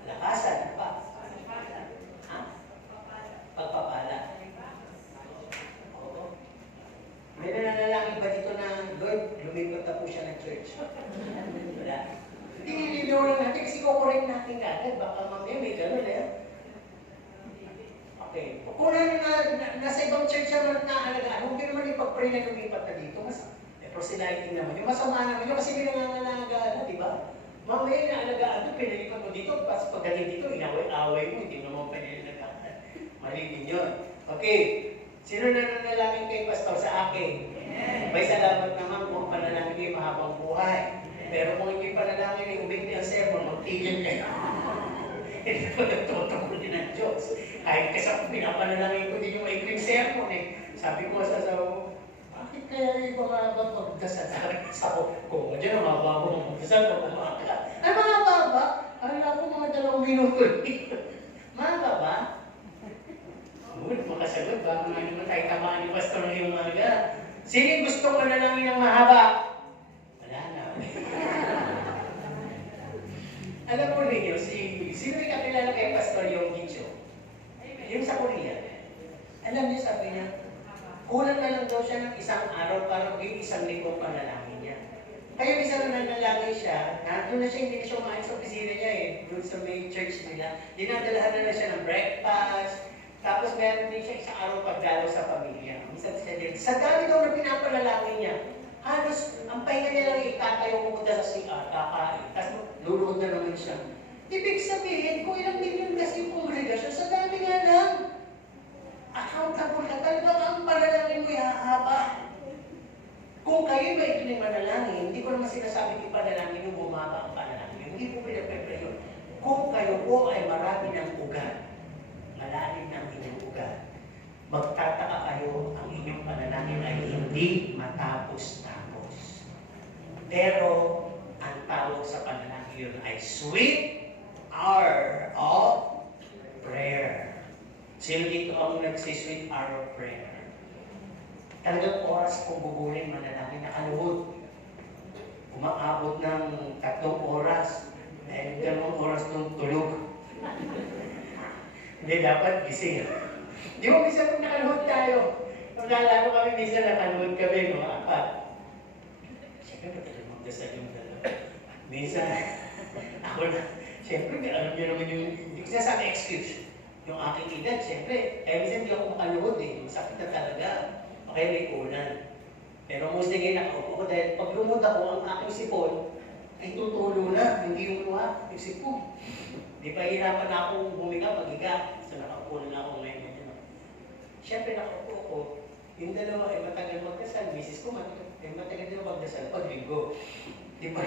Lakasan. Ano pa? Ha? Pagpapala. Oo. May nananalangin ba dito na, Lord, lumipat na po siya ng church? Wala. Hindi nililiw lang natin kasi kukurek natin agad. Baka mamaya may gano'n eh. Okay. Kung nasa ibang church naman na alagaan, huwag naman ipag-pray na lumipat na dito. Mas proselyting naman. Yung masama naman yun kasi pinangangalagaan na, di ba? Mamaya na alagaan ito, pinalipat mo dito. Pas pagdating dito, inaway-away mo. Hindi mo naman pinalilagaan. Mali din yun. Okay. Sino na nanalangin kay Pastor sa akin? May salamat naman kung panalangin kayo mahabang buhay. Pero kung hindi panalangin ay umigli ang sermon, magtigil kayo. Hindi ko nagtutungkol din ng Diyos. Kahit kasi pinapanalangin ko din yung maikling sermon eh. Sabi ko sa asawa ko, bakit kaya yung mahaba magdasal? Sa ko, kung dyan ang mahaba ko magdasal, kung kumaka. Ay, mahaba ba? Akala ko mga 2 minuto. Mahaba ba? Makasagot ba? Mga naman tayo tamaan ni Pastor ngayong umaga. Sino gusto manalangin ng mahaba? Wala na. Alam po ninyo, sino yung kakilala kay Pastor yung Gicho? Yung sa Korea. Alam niyo, sabi niya, kulang na lang daw siya ng 1 araw para maging 1 linggong panalangin niya. Kaya isang nanalangin siya, doon na siya, hindi na siya umain sa opisina niya eh, doon sa may church nila. Dinadalahan na siya ng breakfast, tapos meron din siya 1 araw pagdalo sa pamilya. Minsan siya din. Sa dami daw na pinapanalangin niya, halos ang pahinga niya lang itatayo pumunta sa CR, kakain. Tapos luluhod na naman siya. Ibig sabihin, kung ilang milyon kasi yung kongregasyon, sa dami nga lang. Accountable ka talaga, ang panalangin mo hahaba. Kung kayo ba ikinig manalangin, hindi ko naman sinasabi yung panalangin yung bumaba ang panalangin. Hindi hindi matapos-tapos. Pero, ang tawag sa panalangin yun ay sweet hour of prayer. Sino dito ang nagsisweet hour of prayer? Talagang oras kung bubunin manalangin nakaluhod. Umaabot ng 3 oras. Dahil 2 oras nung tulog. Hindi dapat gising. Di ba minsan kung nakaluhod tayo? Nalala ko kami minsan nakaluhod kami, mga 4. Siyempre, matagal magdasal yung dalawa. Minsan, ako na, siyempre, alam niyo naman yung, hindi ko sinasabi excuse. Yung aking edad, siyempre, kaya minsan hindi ako makaluhod eh. Masakit na talaga. Okay, may ulan. Pero mostly ngayon nakaupo ko dahil pag lumod ako, ang aking sipon ay tutulo na, hindi yung luha, yung sipon. Di pa hirapan na akong huminga, pag-higa. So nakaupo na ako ngayon. Siyempre nakaupo ko, yung dalawa ay matagal magdasal, misis ko ay matagal din magdasal pag linggo. Di ba?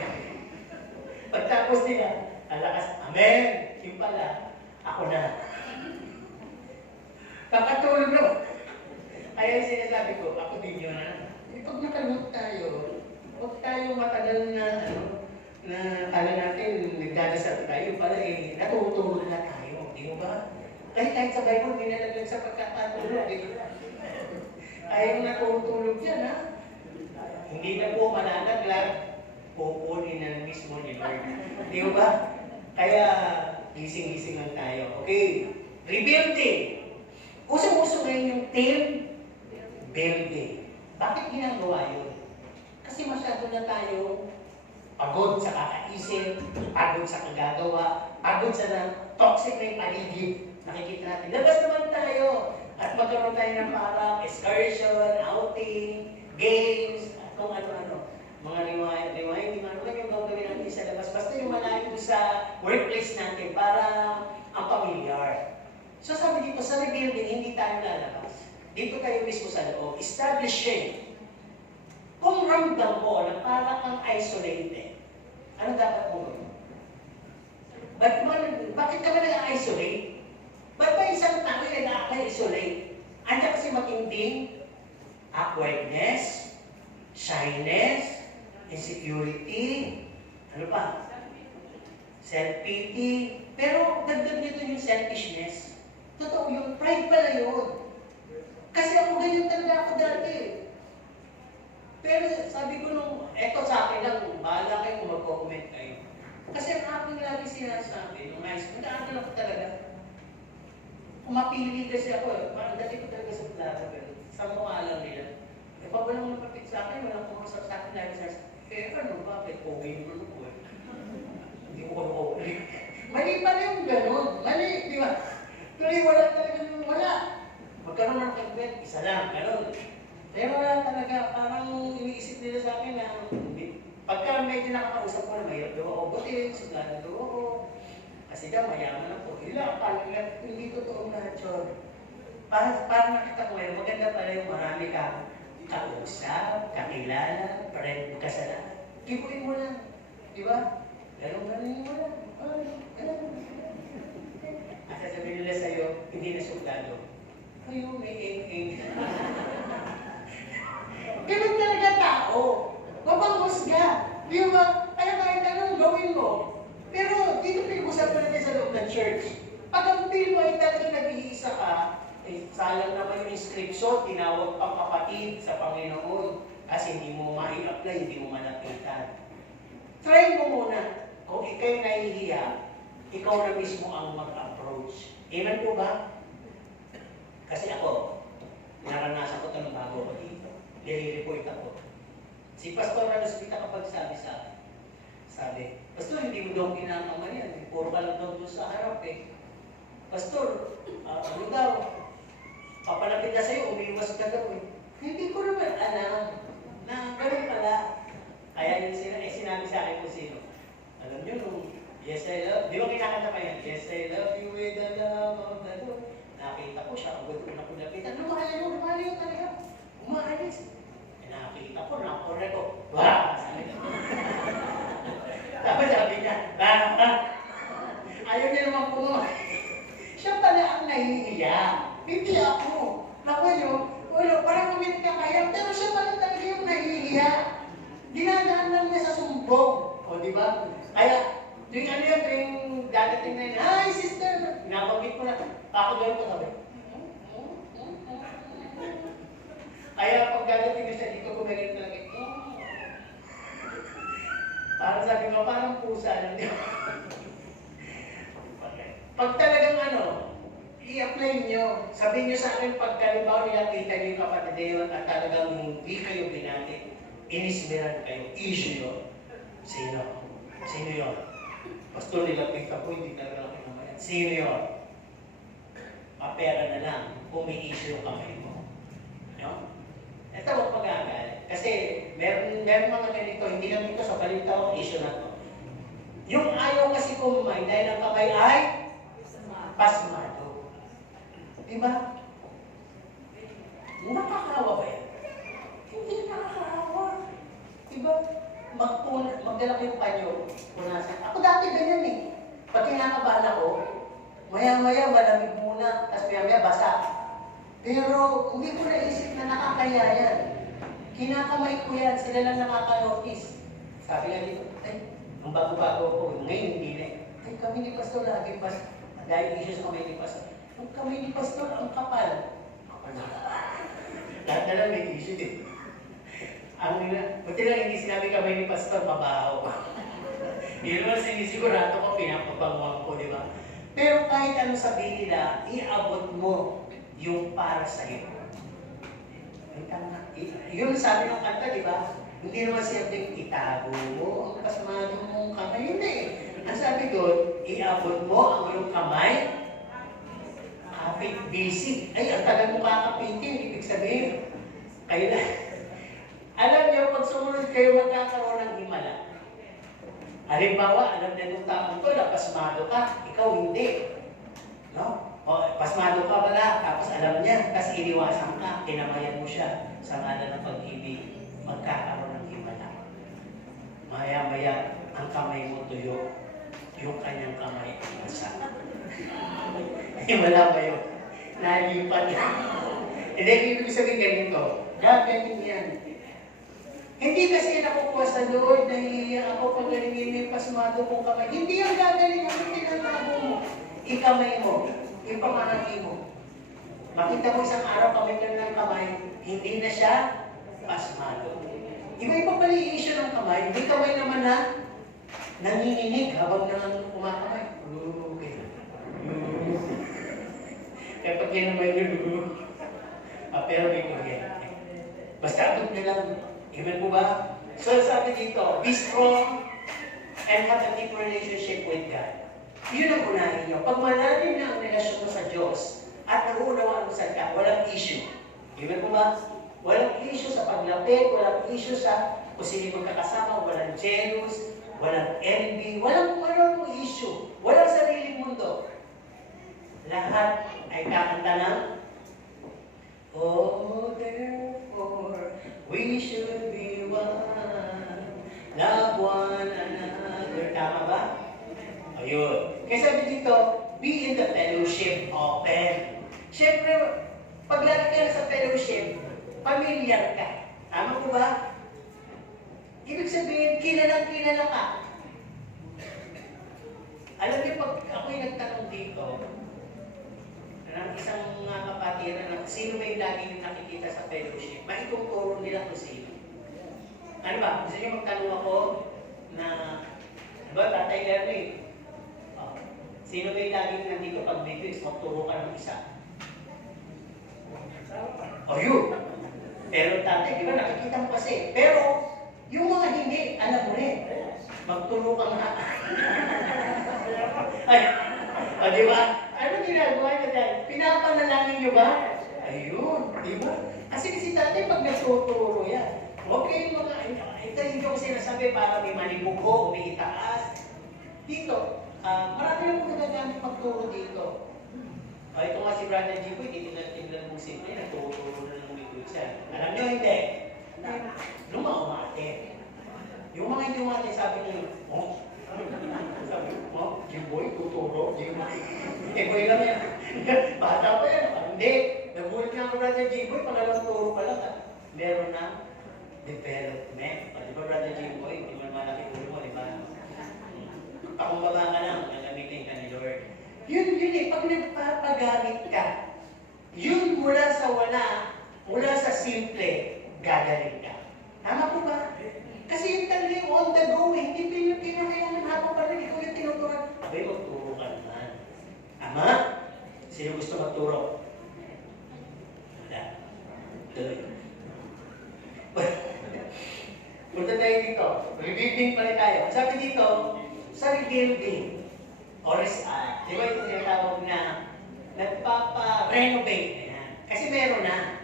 Pagtapos nila, alakas, amen! Yung pala, ako na. Kakatulog na. Kaya yung sinasabi ko, ako din yun na. Pag nakalot tayo, huwag tayo matagal na, na kala natin, nagdadasal tayo, pala eh, natutulog na tayo. Di mo ba? Kahit sa Bible, nilalaglag sa pagkakatulog. Ayaw natutulog yan, ha? Hindi na po mananaglag, pupunin na mismo ni Lord. Di mo ba? Kaya, gising-gising lang tayo. Okay, rebuilding. Usong-uso ngayon yung team building. Bakit ginagawa yun? Kasi masyado na tayo pagod sa kakaisip, pagod sa kagagawa, pagod sa toxic na yung paligid. Nakikita natin. Labas naman tayo at magkaroon tayo ng parang excursion, outing, games, at kung ano-ano. Mga rewind, ano yung gagawin natin sa labas. Basta yung malayo sa workplace natin para ang pamilyar. So sabi dito, sa rebuilding, hindi tayo lalabas. Dito kayo mismo sa loob. Establishing. Kung ramdam mo na parang kang isolated, ano dapat mo gawin? Bakit ka ba nag-isolate? Ba't ba isang tao yung nag-isolate? Andiyan kasi matinding awkwardness, shyness, insecurity, ano pa? Self-pity. Pero dagdag nito yung selfishness. Totoo yung pride pala yun. Kasi ako ganyan talaga ako dati. Pero sabi ko nung, eto sa akin lang, bahala kayo kung mag-comment kayo. Kasi ang aking lagi sinasabi, nung high school, nag-aaral ako talaga. Kumapili kasi ako, parang dati ko talaga sa plato, pero sa mukha lang nila. E pag walang napapit sa akin, walang pumasap sa akin, lagi sinasabi, ano, bakit? Okay naman ako eh. Hindi ko okay. Mali pala yung ganun. Mali, di ba? Tuloy wala talaga yung wala. Magkaroon ng kagwet, isa lang, gano'n. Pero wala talaga, parang iniisip nila sa akin na pagka medyo nakakausap ko na mahirap daw ako, buti, suglado daw ako. Kasi daw, mayaman ako. Hindi totoong lahat yun. Parang nakita ko ngayon, maganda pala yung marami kang kausap, kakilala, friend ka sa lahat. Kibuin mo lang. Di ba? Ganun mo lang. At sasabihin nila sa'yo, hindi na suglado. Kayo, may eng-eng. Ganun talaga tao. Mapanghusga. Di ba? Kaya kahit anong gawin mo. Pero dito pinag-usapan natin sa loob ng church. Pag ang feel mo ay talagang nag-iisa ka, eh, salang naman yung inscription, tinawag pang kapatid sa Panginoon. Kasi hindi mo ma-i-apply, hindi mo malapitan. Try mo muna. Kung ikaw'y nahihiya, ikaw na mismo ang mag-approach. Amen po ba? Kasi ako, naranasan ko ito nung bago ko dito. Nire-report ako. Si Pastor Ranuspita kapag sabi sa akin, Pastor, hindi mo daw kinakaman yan. Puro ka lang daw sa harap eh. Pastor, ano daw? Papalapit na sa'yo, umiwas ka daw eh. Hindi ko naman alam na gano'n pala. Kaya yung sinabi sa akin kung sino. Alam nyo, nung Yes I Love, di ba kinakanta pa yan? Yes I Love You with the love of the Lord. Nakita ko siya, agad ko na kulapitan. Lumalayo talaga. Umaalis. Nakita ko, nakakore ko. Wah! Tapos sabi niya, ayaw niya naman puno. Siya pala ang nahihiya. Hindi ako. Naku yun, Wala, parang kami nagkakaya, pero siya pala talaga yung nahihiya. Dinadaan lang niya sa sumbong. O, di ba? Kaya, tuwing ano yun, tuwing dadating na yun, hi sister! Pinabanggit ko na, ako doon ko sabi. Kaya pag dadating na siya dito, kumalit talaga. Parang sabi mo, parang pusa lang. Di ba? Pag talagang ano, i-apply nyo. Sabihin nyo sa akin, pag kalimbawa nilakita nyo yung kapatid nyo at talagang hindi kayo binati, inismeran kayo, issue yun. Sino? Sino yun? Pastor, nilakita ko, hindi talaga lang pinamayan. Sino yun? Papera na lang, kung may issue yung kamay mo. No? Ito, huwag mag-agal. Kasi meron mga ganito, hindi lang ito sa balita issue na to. Yung ayaw kasi kumain dahil ang kamay ay pasmado. Diba? Nakakahawa ba yan? Hindi nakakahawa. Diba? Magdala ko yung panyo. Punasan. Ako dati ganyan eh. Pag kinakabahan ako, maya-maya malamig muna, tapos maya-maya basa. Pero hindi ko naisip na nakakaya yan. Kinakamay ko yan, sila lang nakaka-notice. Sabi nga dito, ay, ang bago-bago ko, ngayon hindi na. Ay, kami ni Pastor lagi pas. Dahil issue sa kamay ni Pastor. Ang kamay ni Pastor, ang kapal. Lahat na lang may issue din. Buti lang hindi sinabi kamay ni Pastor, mabaho. Yun naman sinisigurado ko, pinapabanguan ko, di ba? Pero kahit ano sabihin nila, iabot mo yung para sa'yo. Yun sabi ng kanta, di ba? Hindi naman siyempre itago mo ang pasmado mong kamay. Hindi. Ang sabi doon, iabot mo ang iyong kamay, kapit basic. Ay, ang tagal mo kakapitin, ibig sabihin. Kayo na. Alam niyo, pag sumunod kayo, magkakaroon ng himala. Halimbawa, alam na nung taong to, pasmado ka, ikaw hindi. No? O, pasmado ka pala, tapos alam niya, tapos iniwasan ka, kinamayan mo siya sa ngalan ng pag-ibig, magkakaroon ng himala. Maya-maya, ang kamay mo tuyo, yung kanyang kamay ang basa. Himala ba yun? Nalipat na. Hindi, ibig sabihin ganito, gagaling yan. Hindi kasi nakukuha sa Lord, nahihiya ako pag galingin yung pasmado kong kamay. Hindi ang gagaling, ang tinatago mo. Ikamay mo, ipamahagi mo. Makita mo isang araw kamay lang ng kamay, hindi na siya pasmado. Iba-iba pala yung issue ng kamay, hindi kamay naman na nanginginig habang nang kumakamay. Kaya pag yan naman yun, pero may kuya. Basta abot nyo lang. Amen po ba? So sabi dito, be strong and have a deep relationship with God. Yun ang unahin nyo. Pag malalim na ang relasyon mo sa Diyos at naunawaan mo sa God, walang issue. Amen po ba? Walang issue sa paglapit, walang issue sa kung sino magkakasama, walang jealous, walang envy, walang kung ano issue. Walang sariling mundo. Lahat ay kakanta ng oh, therefore, we should be one, love one another. Tama ba? Ayun. Kaya sabi dito, be in the fellowship open. Siyempre, pag lagi ka na sa fellowship, familiar ka. Tama po ba? Ibig sabihin, kilalang-kilala ka. Alam niyo, pag ako'y nagtanong dito, ng isang kapatiran na sino may laging nakikita sa fellowship, maituturo nila kung sino. Ano ba? Gusto niyo magtanong ako na, diba, Tatay Larry, sino may laging nandito pag may quiz, magturo ka ng isa? O yun. Pero tatay, di ba, nakikita mo kasi. Pero, yung mga hindi, alam mo rin. Magturo ka nga. Ay, di ba? Ano ginagawa niyo dahil? Pinapanalangin niyo ba? Ayun, di ba? Kasi si tatay pag nagtuturo yan, okay mga, ito hindi ko sinasabi para may malibugho, may itaas. Dito, marami lang kung nagagamit magturo dito. Ito nga si Brother Jiboy, titignan mong simple, nagtuturo na ng umigod siya. Alam niyo, hindi. Umate. Yung mga hindi umate, sabi niyo, sabi, Jiboy, tuturo, Jiboy. Jiboy lang yan. Bata pa yan. Hindi. Nagulit nga na ako, Brother J-Boy, pangalawang turo pa lang, meron na development. Di ba, Brother J-Boy, hindi mo naman malaki ulo mo, di ba? Pakumbaba ka lang, gagamitin ka ni Lord. Yun eh, pag nagpapagamit ka, yun mula sa wala, mula sa simple, gagaling ka. Tama po ba? Kasi yun talaga yung on the go eh. Hindi pinakailangan habang pa rin, ikaw yung tinuturan. Abay, magturo ka naman. Ama? Sino gusto magturo? Wala. Tuloy. Punta tayo dito. Rebuilding pa rin tayo. Sabi dito, sa rebuilding, or di ba ito tinatawag na nagpapa-renovate? Ayan. Kasi meron na.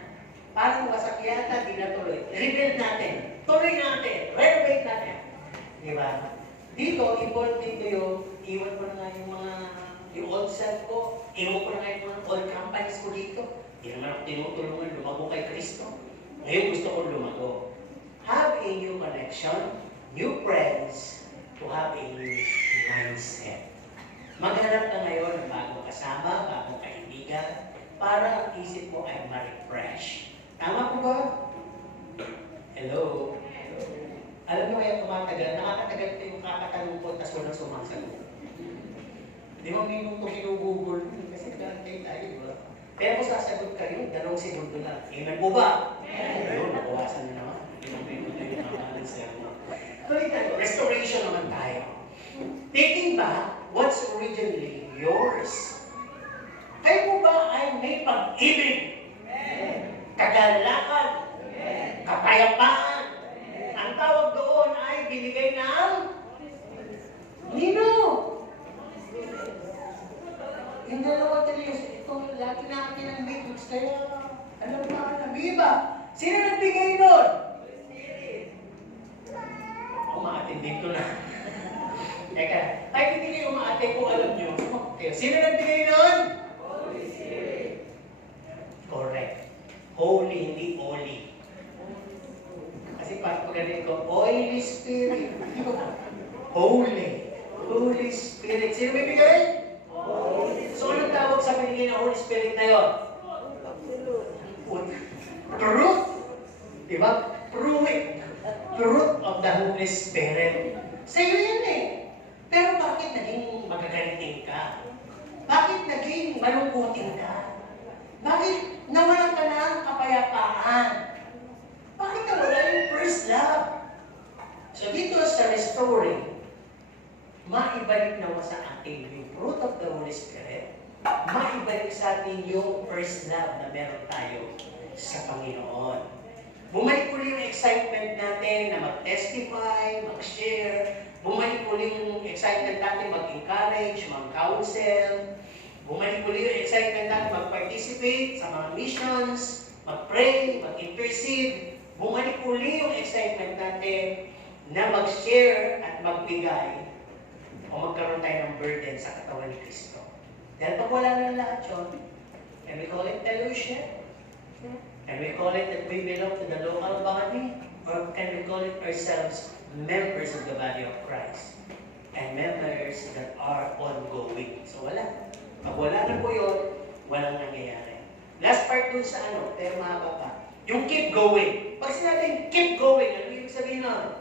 Parang wasak yata, di na tuloy. Rebuild natin. Tuloy natin. Renovate natin. Di ba? Dito, involved dito yung iwan ko na nga yung old self ko. Iwan ko na nga yung mga old companies ko dito. Hindi naman ako tinutulungan lumago kay Kristo. Ngayon gusto ko lumago. Have a new connection, new friends, to have a new mindset. Maghanap ka ngayon ng bagong kasama, bagong kaibigan, para ang isip mo ay ma-refresh. Tama po ba? Hello? Alam mo kaya tumatagal, nakakatagal ito yung kakatalungkot tas walang sumasagot. Di ba minuto ginugugol? Kasi nagantay tayo, di ba? Pero kung sasagot kayo, 2 segundo na. Amen po ba? Ayun, nakuwasan na naman. Ilang minuto yung kamalan sa mo. Tuloy tayo, restoration naman tayo. Taking back what's originally yours. Kayo po ba ay may pag-ibig? Kagalakan? Kapayapaan? Ang tawag doon ay binigay ng Nino. Yung dalawa talis, itong lagi natin ang matrix, kaya alam na, nabiba. Sino nagbigay nun? Umaatin dito na. Teka, kahit hindi kayo umaatin kung alam nyo, sino nagbigay nun? Holy Spirit. Correct. Holy, hindi holy. Kasi pag ganito ko, Holy Spirit. Holy. Holy Spirit. Sino may bigay? So, anong tawag sa pinigay ng Holy Spirit na yun? Truth. Diba? Truth of the Holy Spirit. Sa'yo yan eh. Pero bakit naging magagalitin ka? Bakit naging malungkutin ka? Bakit nawalan ka ng kapayapaan? Bakit nawala yung first love? So dito sa restoring, maibalik naman sa atin yung fruit of the Holy Spirit, maibalik sa atin yung first love na meron tayo sa Panginoon. Bumalik ulit yung excitement natin na mag-testify, mag-share. Bumalik ulit yung excitement natin mag-encourage, mag-counsel. Bumalik ulit yung excitement natin mag-participate sa mga missions, mag-pray, mag-intercede. Bumalik ulit yung excitement natin na mag-share at magbigay o magkaroon tayo ng burden sa katawan ni Kristo. Dahil pag wala na lahat yun, can we call it fellowship? Can we call it that we belong to the local body? Or can we call it ourselves members of the body of Christ? And members that are ongoing. So wala. Pag wala na po yun, walang nangyayari. Last part dun sa pero mahaba pa. Yung keep going. Pag sinabing keep going, ano ibig sabihin nun?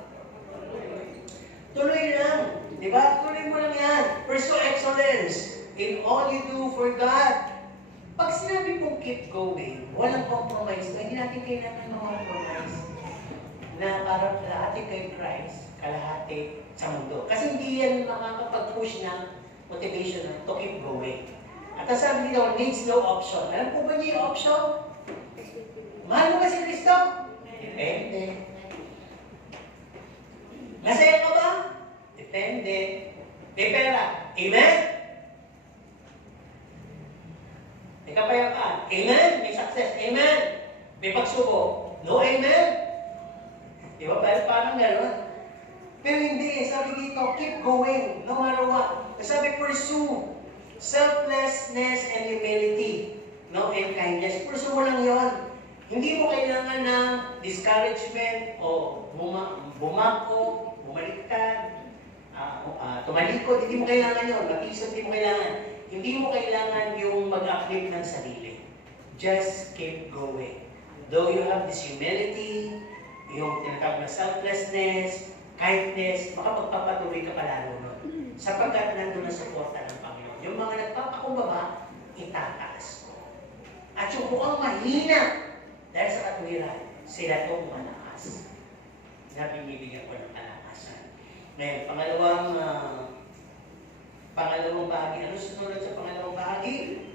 Tuloy lang. Di ba? Tuloy mo lang yan. Pursue excellence in all you do for God. Pag sinabi pong keep going, walang compromise. Hindi natin kailangan mag-compromise na parang kalahati kay Christ, kalahati sa mundo. Kasi hindi yan makakapag-push ng motivation to keep going. At ang sabi dito, needs no option. Alam po ba niyo yung option? Mahal mo ba si Kristo? Depende. Masaya ka ba? Depende. May pera. Amen? May kapayapaan. Amen? May success. Amen? May pagsubok. No amen? Di ba? Parang gano'n. Pero hindi. Sabi dito, keep going. No matter what. Sabi, pursue selflessness and humility. No? And kindness. Pursue mo lang yun. Hindi mo kailangan ng discouragement o bumako, bumaliktad, tumalikod. Hindi mo kailangan yun. Mag-isip, hindi mo kailangan. Hindi mo kailangan yung mag-uplift ng sarili. just keep going. Though you have this humility, yung tinatawag na selflessness, kindness, makapagpapatuloy ka palalo nun. Sapagkat nandun ang suporta ng Panginoon. Yung mga nagpapakumbaba, itataas ko. At yung mukhang mahina, dahil sa katwiran, sila itong malakas. Na binibigyan ko ng kalakasan. Ngayon, pangalawang bahagi. Ano sunod sa pangalawang bahagi?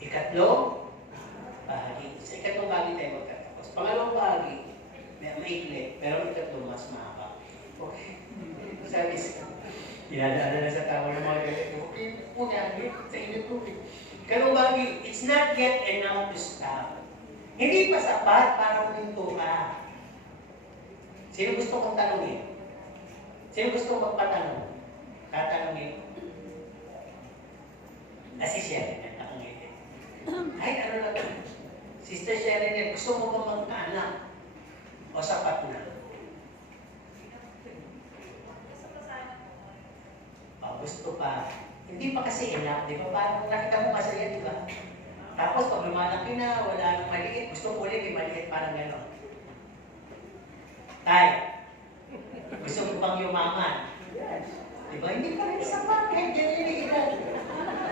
Ikatlong bahagi. Sa ikatlong bahagi tayo magtatapos. Pangalawang bahagi, maikli, pero ikatlong mas mahaba. Okay. Sabi siya, dinadaan na sa tao ng mga galit. Okay, punagin sa inyo tubig. Ikatlong bahagi, it's not yet enough to stop. Hindi pa sapat para huminto ka. Sino gusto kong tanongin? Sino gusto kong magpatanong? Tatanungin? Si Sharon, natanongin. Ay, ano na ito? Sister Sharon, gusto mo ba magkaanak? O sapat na? Gusto pa. Hindi pa kasi enough, di ba? Parang nakita mo kasi yan, di ba? Tapos pag lumalaki na, wala nang maliit. Gusto ko ulit, may maliit, parang gano'n. Tay, gusto mo bang yumaman? Di ba? Hindi pa rin sapat. Kahit ganyan yung iba.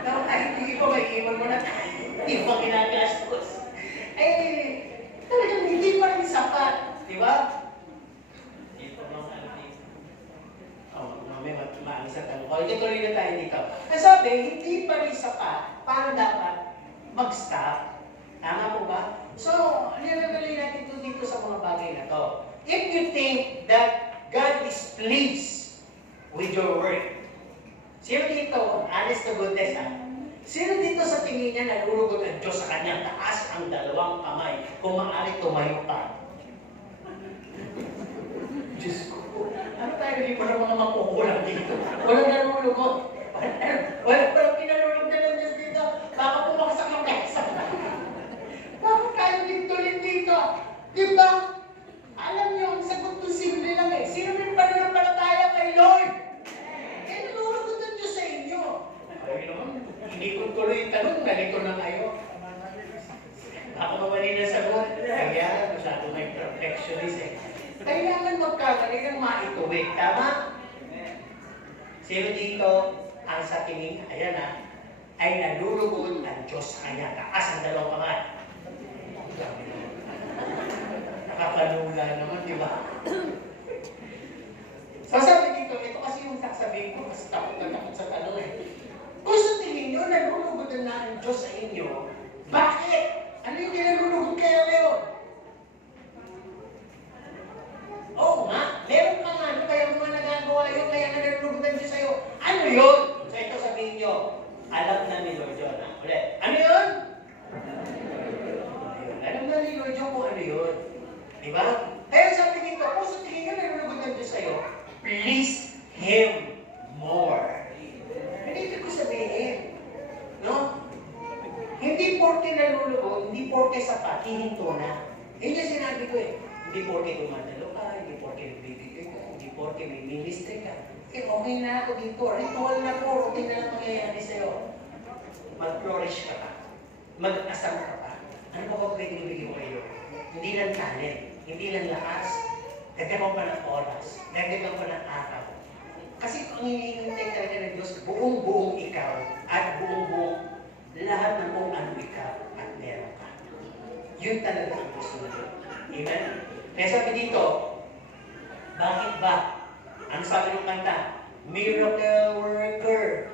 Pero kahit hindi pa, may iwan mo na tayo. Hindi pa ginagastos. Ay, talagang hindi pa rin sapat. Di ba? Hindi pa mga ano dito. Mamaya maaalis sa tanong. Hindi tuloy na tayo dito. Ang sabi, hindi pa rin sapat. Paano dapat mag-stop? Tama po ba? So, nilagay natin ito dito sa mga bagay na to. If you think that God is pleased with your work, sino dito, honest to goodness ha? Sino dito sa tingin niya nalulugod ang Diyos sa kanyang taas ang dalawang kamay kung maaari tumayo pa? Diyos ko, ano tayo dito ng mga makukulang dito? Walang nalulugod. Walang pinalulog na ng Diyos dito. Baka pumaksak ang kasa. Bakit tayo dito? Diba? Alam niyo, ang sagot ko simple lang eh. Sino may pananampalataya kay Lord? Eh, nalulugod ang Diyos sa inyo. Ay, naman, hindi ko tuloy yung tanong, nalito na kayo. Ako mamali na sagot. Kaya, masyado may perfectionist eh. Kailangan magkakalit ng maituwid. Tama? Sino dito ang sa tingin, ayan na, ay nalulugod ang Diyos sa kanya. Taas ang dalawang kamay. Nakakalula naman, di ba? So sabi dito, ito kasi yung sasabihin ko, kasi takot sa tanong eh. Kung sa tingin nyo, nalulugod na ang Diyos sa inyo, bakit? Ano yung nalulugod kayo ngayon? Oo nga, meron ka nga, kaya mga nagagawa yun, kaya nalulugod ang Diyos sa'yo. Ano yun? So ito sabihin nyo, alam na ni Lord John, ha? Ulit, ano yun? Alam na ni Lord John kung ano yun. Diba? Kaya sabi dito, kung sa tingin nyo nalulugod ang Diyos sa'yo, please Him more. Ano ito ko sabihin? No? Hindi porke nalulugod, hindi porke sapat, hihinto na. Yun yung sinabi ko eh. Hindi porke gumadalo ka, hindi porke nagbibigay ka, hindi porke may ministry ka. Eh, okay na ako dito. Ritual na po, routine na lang mangyayari sa'yo. Mag-flourish ka pa. Mag-asam ka pa. Ano ba ba pwede ibigay ko kayo? Hindi lang talent, hindi lang lakas. Dagdagan pa ng oras, dagdagan pa ng araw. Kasi ang hinihintay talaga ng Diyos, buong-buong ikaw at buong-buong lahat ng kung ano ikaw at meron ka. Yun talaga ang gusto mo. Amen? Kaya sabi dito, bakit ba? Ang sabi ng kanta, miracle worker,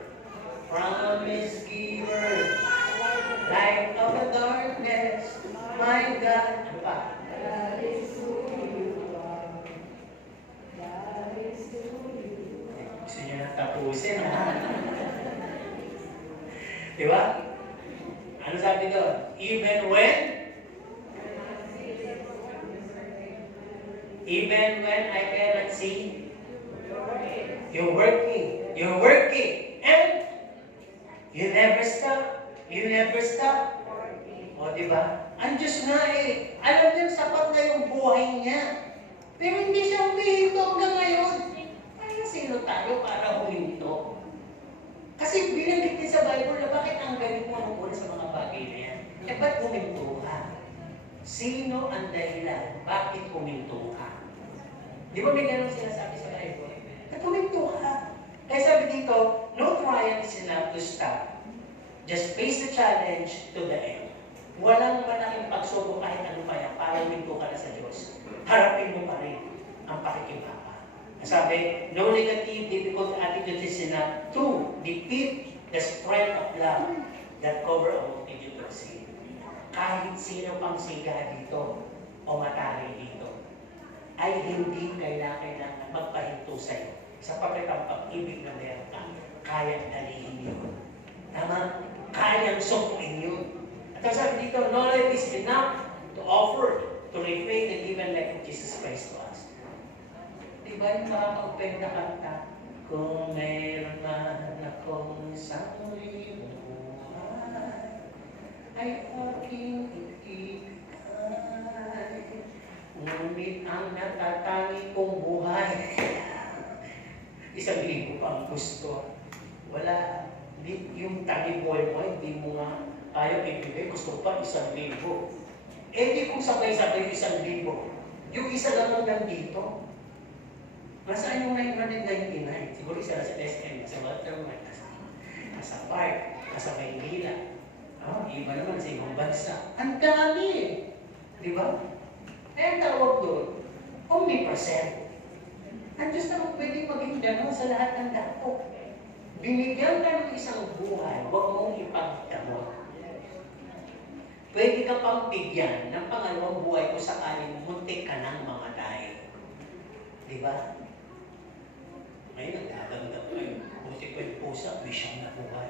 promise giver, light of the darkness, my God. Ano pa? God is who you are. God is who you are. Gusto niyo na tapusin, ha? Diba? Ano sabi doon? Even when I cannot see, you're working, and you never stop. O, diba? Ang Diyos nga eh, alam niya sapat na yung buhay niya. Pero hindi siya humihinto hanggang ngayon. Kaya sino tayo para huminto? Kasi binanggit din sa Bible na bakit ang galing mo muna sa mga bagay na yan? Eh, ba't huminto ka? Sino ang dahilan? Bakit huminto ka? Di ba may ganun sinasabi sa Bible? Ba't huminto ka? Kaya sabi dito, no trial is enough to stop. Just face the challenge to the end. Walang malaking pagsubok kahit ano pa yan para huminto ka na sa Diyos. Harapin mo pa rin ang pakikibaka. Sabi, no negative, difficult attitude is enough to defeat the strength of love that cover a multitude of sin. Kahit sino pang siga dito o matali dito, ay hindi kailangan magpahinto sa'yo. Sapagkat ang pag-ibig na meron ka, kayang dalihin yun. Tama? Kayang sukuin yun. At ang sabi dito, knowledge is enough to offer, to repay the given life of Jesus Christ to us. Diba yung makakapag na kanta? Kung mayroon man akong isang libo ay aking ibigay. Ngunit ang natatangi kong buhay, 1,000 pa ang gusto. Wala. Yung tangiboy mo, hindi mo nga ayaw ibigay. Gusto pa 1,000. Eh di kung sabay-sabay 1,000. Yung isa lang ang nandito. Nasaan yung 999? Siguro isa na sa SM, sa Watermark, nasa Park, nasa Maynila. Iba naman sa ibang bansa. Ang dami eh. Di ba? Eh, ang tawag doon, omnipresent. Ang Diyos naman pwede maging gano'n sa lahat ng dako. Binigyan ka ng isang buhay, huwag mong ipagdamot. Pwede ka pang bigyan ng pangalawang buhay kung sakaling muntik ka ng mamatay. Di ba? Ngayon, nagdadamdam kayo. Muntik ko yung pusa, may siyang nabuhay.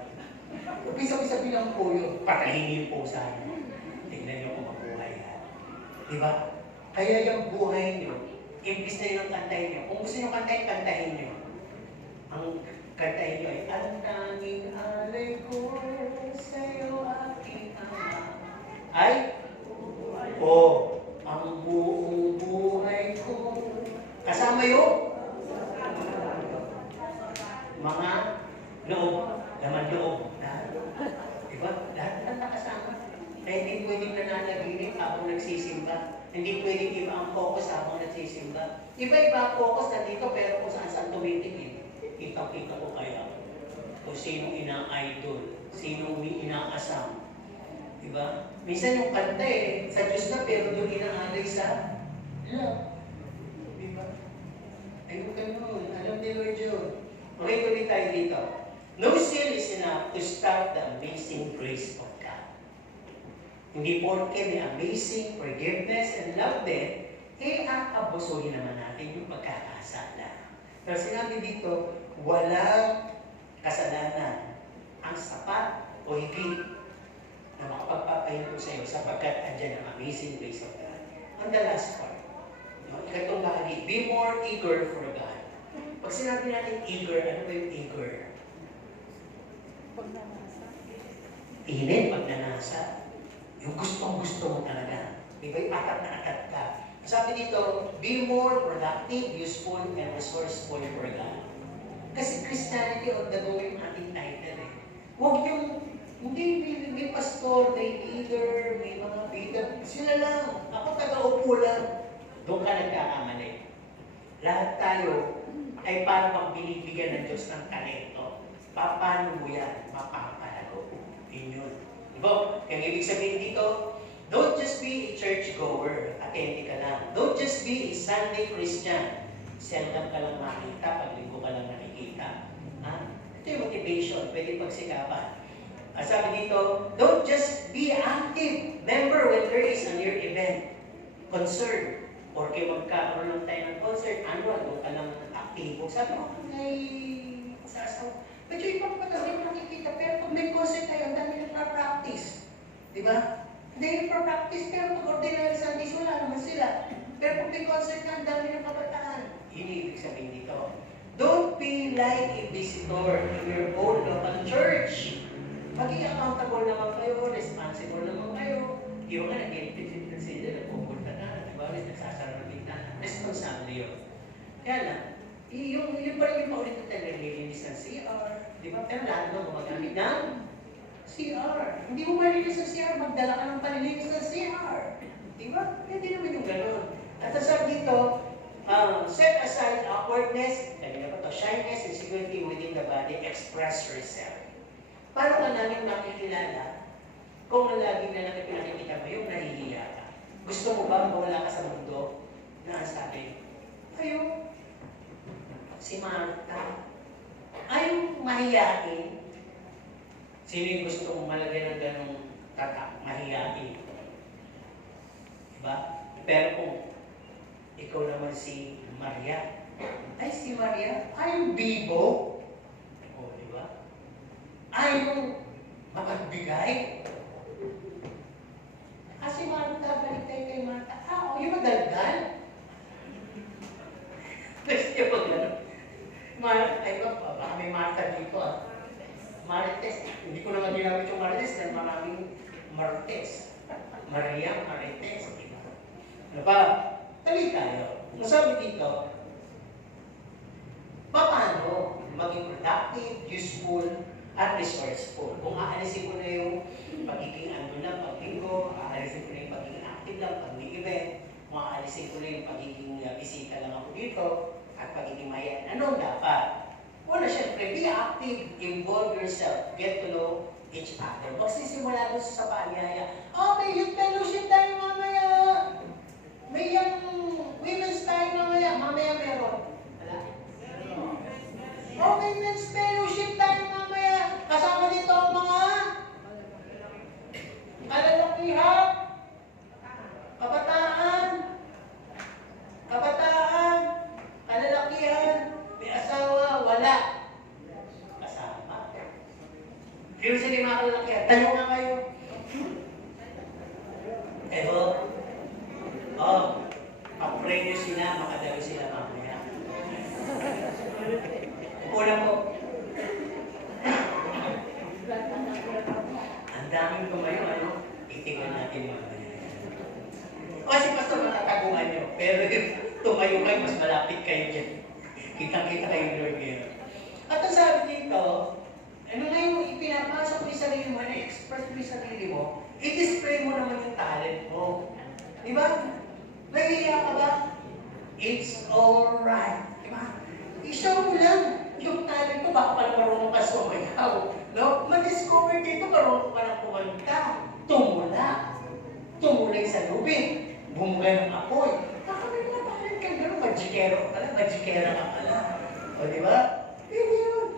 Bisa-bisa bilang po yun, patayin yung pusa niyo. Tingnan niyo kung mabuhay ha. Di ba? Kaya yung buhay niyo, imbis na yun ang kantahin niyo. Kung gusto niyo kantahin, kantahin niyo. Ang kantahin niyo ay, ang tanging alay ko sa'yo aking ama. Ay, ang buong buhay ko. Kasama yun? Mga loob, laman loob. Diba? Lahat ng nakasama. Kaya hindi pwedeng nananaginip habang nagsisimba. Hindi pwedeng iba ang focus habang nagsisimba. Iba-iba ang focus na dito pero kung saan tumitingin. Kita-kita ko kaya kung sinong ina-idol, sinong inaasam. Diba? Minsan yung kanta sa Diyos na pero yung inaalay sa love. Diba? Ayun ganun. Alam ni Lord yun. Okay, tuloy tayo dito. No sin is enough to stop the amazing grace of God. Hindi porke may amazing forgiveness and love din, aabusuhin naman natin yung pagkakasala. Pero sinabi dito, walang kasalanan ang sapat o higit na makapagpapahinto sa iyo sapagkat andyan ang amazing grace of God. On the last part, ikatong bahagi, be more eager for God. Pag sinabi natin eager, ano ba yung eager? Pagnanasa. Init, pagnanasa. Yung gustong-gusto mo talaga. Di ba yung atat na atat ka? Sabi dito, be more productive, useful, and resourceful for God. Kasi Christianity on the go yung ating title eh. Huwag yung, hindi, may pastor, may leader, may mga bida. Sila lang. Ako taga-upo lang. Doon ka nagkakamali. Lahat tayo ay parang binibigyan ng Diyos ng talento. Paano mo yan mapapalago? Yun. Diba? Kaya ibig sabihin dito, don't just be a church-goer, attendee ka lang. Don't just be a Sunday Christian. Seldom ka lang makita, paglinggo ka lang nakikita. Ito yung motivation, pwede pagsikapan. Sabi dito, don't just be active member when there is a near event. Concert. Or kaya magkakaroon lang tayo ng concert, annual, doon ka lang aktibo. Sabi ko, may sasaw. Medyo ibang patas rin nakikita, pero pag may concert tayo, ang dami nagpa-practice. Di ba? Hindi nagpa-practice, pero pag ordinary Sundays, wala naman sila. Pero pag may concert na, ang dami ng kabataan. Yun yung ibig sabihin dito. Don't be like a visitor in your own local church. Maging accountable naman kayo, responsible naman kayo. Yung nga, nag-edit na sila, nagpupunta na, diba? Nagsasara ng bintana. Responsable yun. Kaya lang, yung pa rin yung paulit na naglilinis ng CR, Di ba? Pero lahat naman gumagamit ng CR. Hindi mo malinis sa CR, magdala ka ng panilinis sa CR. Di ba? Pwede naman yung gano'n. At sabi dito, set aside awkwardness, kanina pa to, shyness and security within the body, express yourself. Paano ka namin makikilala kung ang lagi na nakikita mo yung nahihiya ka? Gusto mo ba mawala ka sa mundo na ang sabi, ayaw, si Marta, ayaw mahiyain. Sino yung gusto mong malagyan ng ganong tatak, mahiyain? Diba? Pero kung ikaw naman si Maria, ay si Maria, ayaw bibo. O, diba? Ayaw makagbigay. Kasi Marta, balik tayo kay Marta. Yung madalgal. Gusto niyo pag gano'n? Ay ba, baka may Marta dito Marites. Hindi ko naman ginamit yung Marites dahil maraming Marites. Maria, Marites. Ano ba? Tali tayo. Masabi dito, paano maging productive, useful, at resourceful? Kung aalisin ko na yung pagiging pagbingo, aalisin ko na yung pagiging active lang, pag may event, kung aalisin ko na yung pagiging bisita lang ako dito, at pagiging mayan, anong dapat? Una, syempre, be active, involve yourself, get to know each other. Magsisimula doon sa paanyaya, may youth fellowship tayo mamaya. May women's tayo mamaya. Mamaya meron. Wala? May men's fellowship tayo mamaya. Kasama dito ang mga kalalakihan, kabataan, kalalakihan, may asawa, wala. Kasama. Pero sila yung mga kalalakihan, tayo nga kayo. Pag-pray nyo sila, makadalo sila mamaya. Una po, ang daming tumayo, itignan natin mamaya. Kasi pastor, matatagungan nyo. Pero tumayo kayo, mas malapit kayo dyan. Kitang-kita kayo Lord ngayon. At ang sabi dito, ano na yung ipinapasok mo yung sarili mo, na-express mo yung sarili mo, i-display mo naman yung talent mo. Di ba? Nahihiya ka ba? It's alright. Di ba? I-show mo lang yung talent mo, baka pala marunong ka sumayaw. No? Ma-discover dito, marunong ka na kumanta. Tumulay sa lubid. Bumungay ng apoy. Baka may mga talent ka gano'n. Magikera ka pala. O di ba? Hindi yun.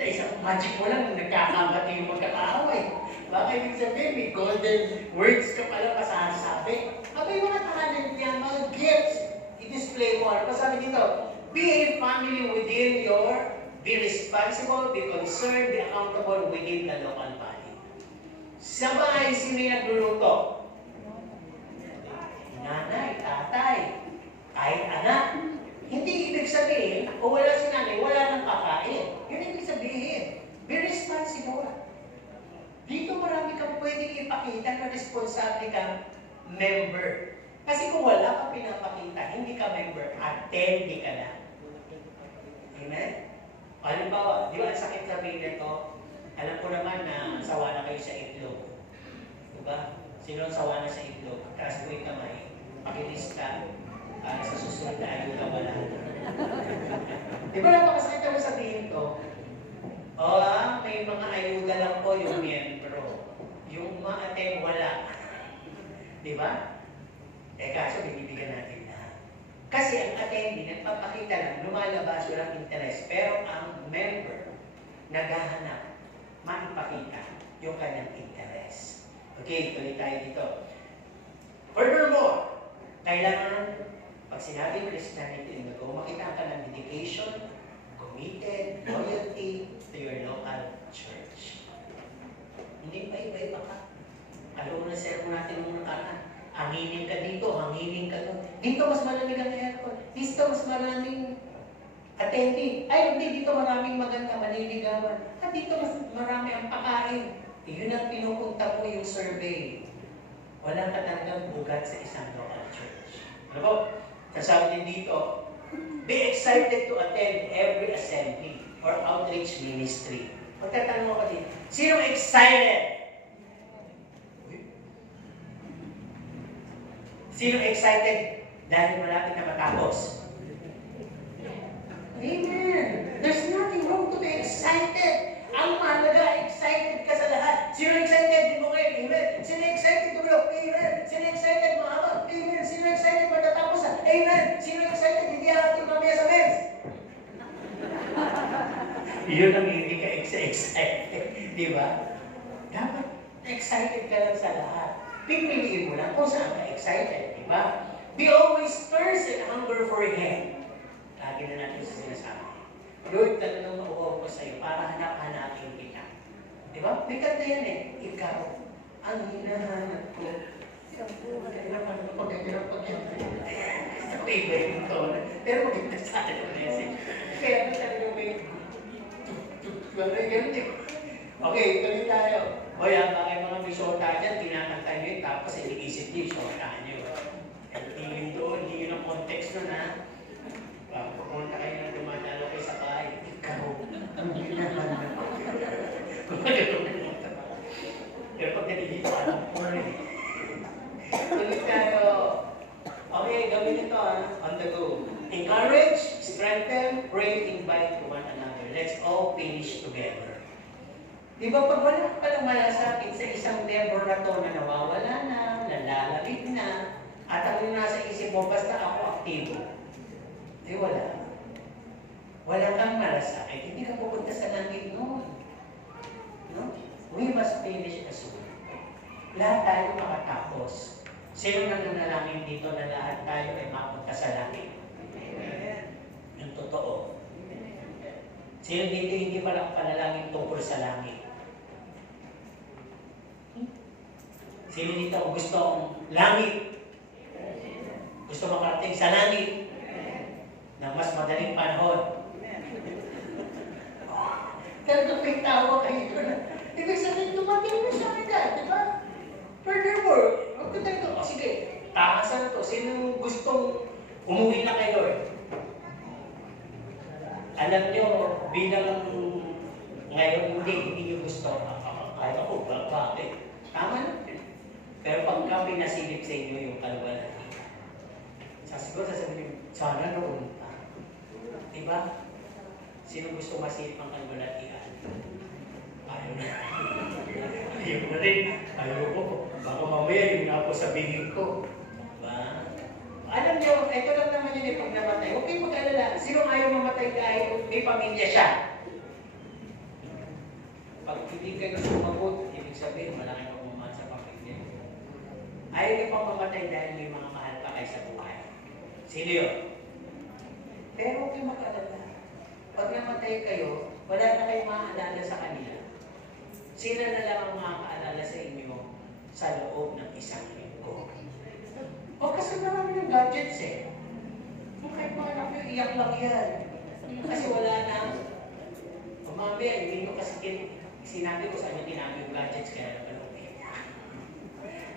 Sa isang magic mo lang, nagkakamati yung magkakaaway. Baka ibig sabihin, may golden words ka pala masasabi. May mga talent yan, mga gifts, i-display mo. Ano pa sabi dito? Be a family within be responsible, be concerned, be accountable within the local body. Sa bahay, sino yung nagluluto? Nanay, tatay, kahit anak. Hindi ibig sabihin, kung wala si nanay, wala nang kakain. Yun ibig sabihin. Be responsible. Dito marami kang pwedeng ipakita na responsable kang member. Kasi kung wala ka pinapakita, hindi ka member, attend ka na. Amen? Halimbawa, di ba ang sakit sabihin nito, alam ko naman na sawa na kayo sa itlog. Diba? Sino ang sawa na sa itlog? Taas mo yung kamay, pakilista, para sa susunod na ayun na wala. Di ba napakasakit naman sabihin to? May mga ayuda lang po yung miyembro. Yung ma-attend, wala. Di ba? Kaso binibigyan natin na. Kasi ang attendee, nagpapakita lang, lumalabas, walang interest. Pero ang member, naghahanap, maipakita yung kanyang interest. Okay, tuloy tayo dito. Furthermore, kailangan, pag sinabing Christianity in the go, makita ka ng dedication, committed, loyalty to your local church. Hindi pa iba-iba ka. Alam mo na sermon natin muna kanan. Hanginin ka dito, hanginin ka doon. Dito mas malamig ang aircon. Dito mas maraming attendee. Ay, hindi, dito maraming maganda, maniligawan. At dito mas marami ang pakain. Yun ang pinupunta po yung survey. Walang katandang bugat sa isang local church. Ano po? Sasabi din dito, be excited to attend every assembly. or outreach ministry. Magtatanong ako dito, sino excited? Sino excited dahil malapit na matapos? Amen. There's nothing wrong to be excited. Ang mahalaga, excited ka sa lahat. Sino excited? Di mo ngayon, amen. Sino excited tumulog? Amen. Sino excited mahabag? Amen. Sino excited matatapos na? Amen. Sino excited hindi ating mamaya sa mens? Yun ang hindi ka excited. Di ba? Dapat excited ka lang sa lahat. Pipiliin mo lang kung saan ka excited. Di ba? Be always thirst and hunger for Him. Lagi na natin sa sinasabi. Lord, talagang mauwaw ko sa'yo para hanap-hanapin kita. Di ba? May kanta yan eh. Ikaw, ang hinahanap ko. Kailangan ko pag-hirap yan. Gusto ko iba yung tono. Pero maganda sa akin ang message. Kaya na talagang may okay, tuloy tayo. O yan, mga mga may shorta dyan, tinakanta nyo yun, tapos iniisip nyo yung shorta nyo. Hindi yun doon, hindi yun ang context nun ha. Pupunta kayo na dumadalo kayo sa bahay. Ikaw, ang hinahanap ko. Pero pag nalilito, alam ko rin. Tuloy tayo. Okay, gawin ito on the go. Encourage, strengthen, pray, invite to one another. Let's all finish together. Di ba pag wala ka palang malasakit sa isang member na to na nawawala na, nalalabit na, at ang nasa isip mo, basta ako aktibo. Di wala. Wala kang malasakit. Hindi ka pupunta sa langit noon. No? We must finish as well. Lahat tayo makatapos. Sino nang nanalangin dito na lahat tayo ay mapunta sa langit? Yung totoo. Sino dito hindi pala panalangin tungkol sa langit? Sino dito gusto ang langit? Gusto makarating sa langit ng mas madaling panahon? Pero kapag tawa kayo na, ibig sabihin dumating na siya agad, di ba? Furthermore, huwag ko tayo ito. Sige, takasan ito. Sino gustong umuwi na kay Lord? Alam nyo, bilang ngayon hindi nyo gusto. Kaya ko, bakit? Tama na. Pero pagka pinasilip sa inyo yung kaluwalan, siguro sasabihin, sana noon pa. Diba? Sino gusto masilip ang kaluwalatian? Ayaw na. Ayaw na rin. Ayaw ko. Baka mamaya yung nga po sabihin ko. Diba? Alam nyo, ito lang naman yun pag namatay. Huwag kayo mag-alala. Sino ayaw mamatay dahil may pamilya siya? Pag hindi kayo sumagot, ibig sabihin, malaki pagmamahal sa pamilya. Ayaw niyo pang mamatay dahil may mga mahal pa kayo sa buhay. Sino yun? Pero huwag kayo mag-alala. Pag namatay kayo, wala na kayong maaalala sa kanila. Sila na lang ang makakaalala sa inyo sa loob ng isang linggo. O kasi marami ng gadgets eh. Kung kahit mga anak nyo, iyak lang yan. Kasi wala na. Mamaya, hindi nyo kasi sinabi ko sa inyo tinami yung gadgets kaya naman okay.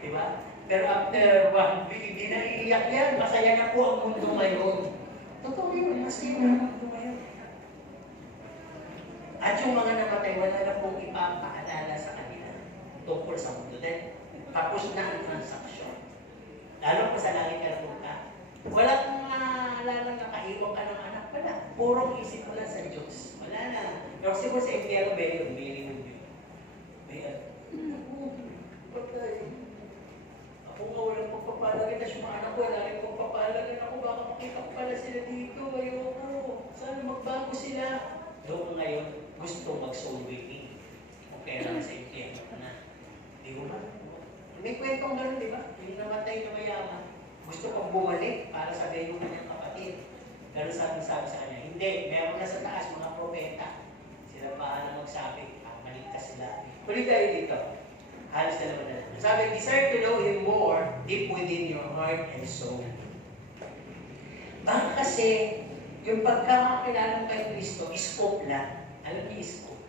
Diba? Pero after 1 week, hindi na iiyak yan. Masaya na po ang mundo ngayon. Totoo yun, masaya na ang mundo ngayon. At yung mga namatay, wala na pong ipapaalala sa kanila tungkol sa mundo. Then, tapos na ang transaksyon. Lalo pa sa langit ka napunta. Wala kang maalala na kaiwan ka ng anak. Wala. Purong isip mo lang sa Diyos. Wala na. Pero siguro sa impyero, very with you. Patay. Ako nga walang pagpapalagin. Tapos yung mga anak ko, wala rin pagpapalagin. Ako baka makita ko pala sila dito. Ayoko. Sana magbago sila. Doon ngayon, gusto mag-soul winning. Okay lang sa impyero na. Di ba? May kwentong gano'n, di ba? Yung namatay na mayaman, gusto pang bumalik para sabihin mo kanyang kapatid. Pero sabi sa kanya, hindi, meron na sa taas mga propeta. Sila paano magsabi, maligtas sila. Kulit tayo dito. Halos na naman na. Sabi, desire to know Him more deep within your heart and soul. Baka kasi, yung pagkakakilala mo kay Kristo, scope lang. Alam niyo, scope.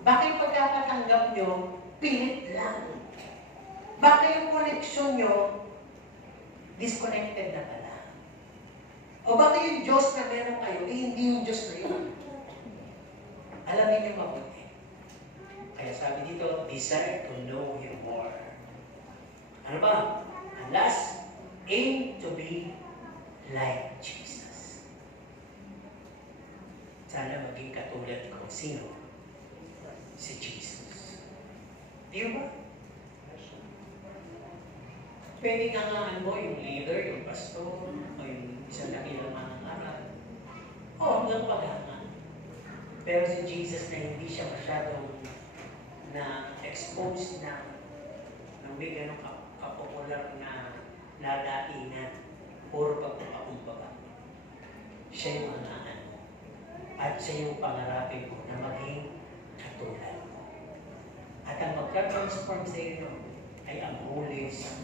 Baka yung pagkakatanggap nyo, pilit lang. Baka yung connection nyo, disconnected na pala. O baka yung Diyos na meron kayo, hindi yung Diyos na yun. Alamin niyo mabuti. Kaya sabi dito, desire to know Him more. Ano ba? Ang last, aim to be like Jesus. Sana maging katulad ko. Sino? Si Jesus. Di ba? Pwede nga mo yung leader, yung pastor, o yung isang dakilang mangangaral. O hanggang paghanga. Pero si Jesus na hindi siya masyadong na-expose na may ganong kapopular na ladainan, puro pagpapakumbaba. Siya yung hangaan mo. At siya yung pangarapin mo na maging katulad mo. At ang magka-transform sa iyo ay ang Holy Spirit.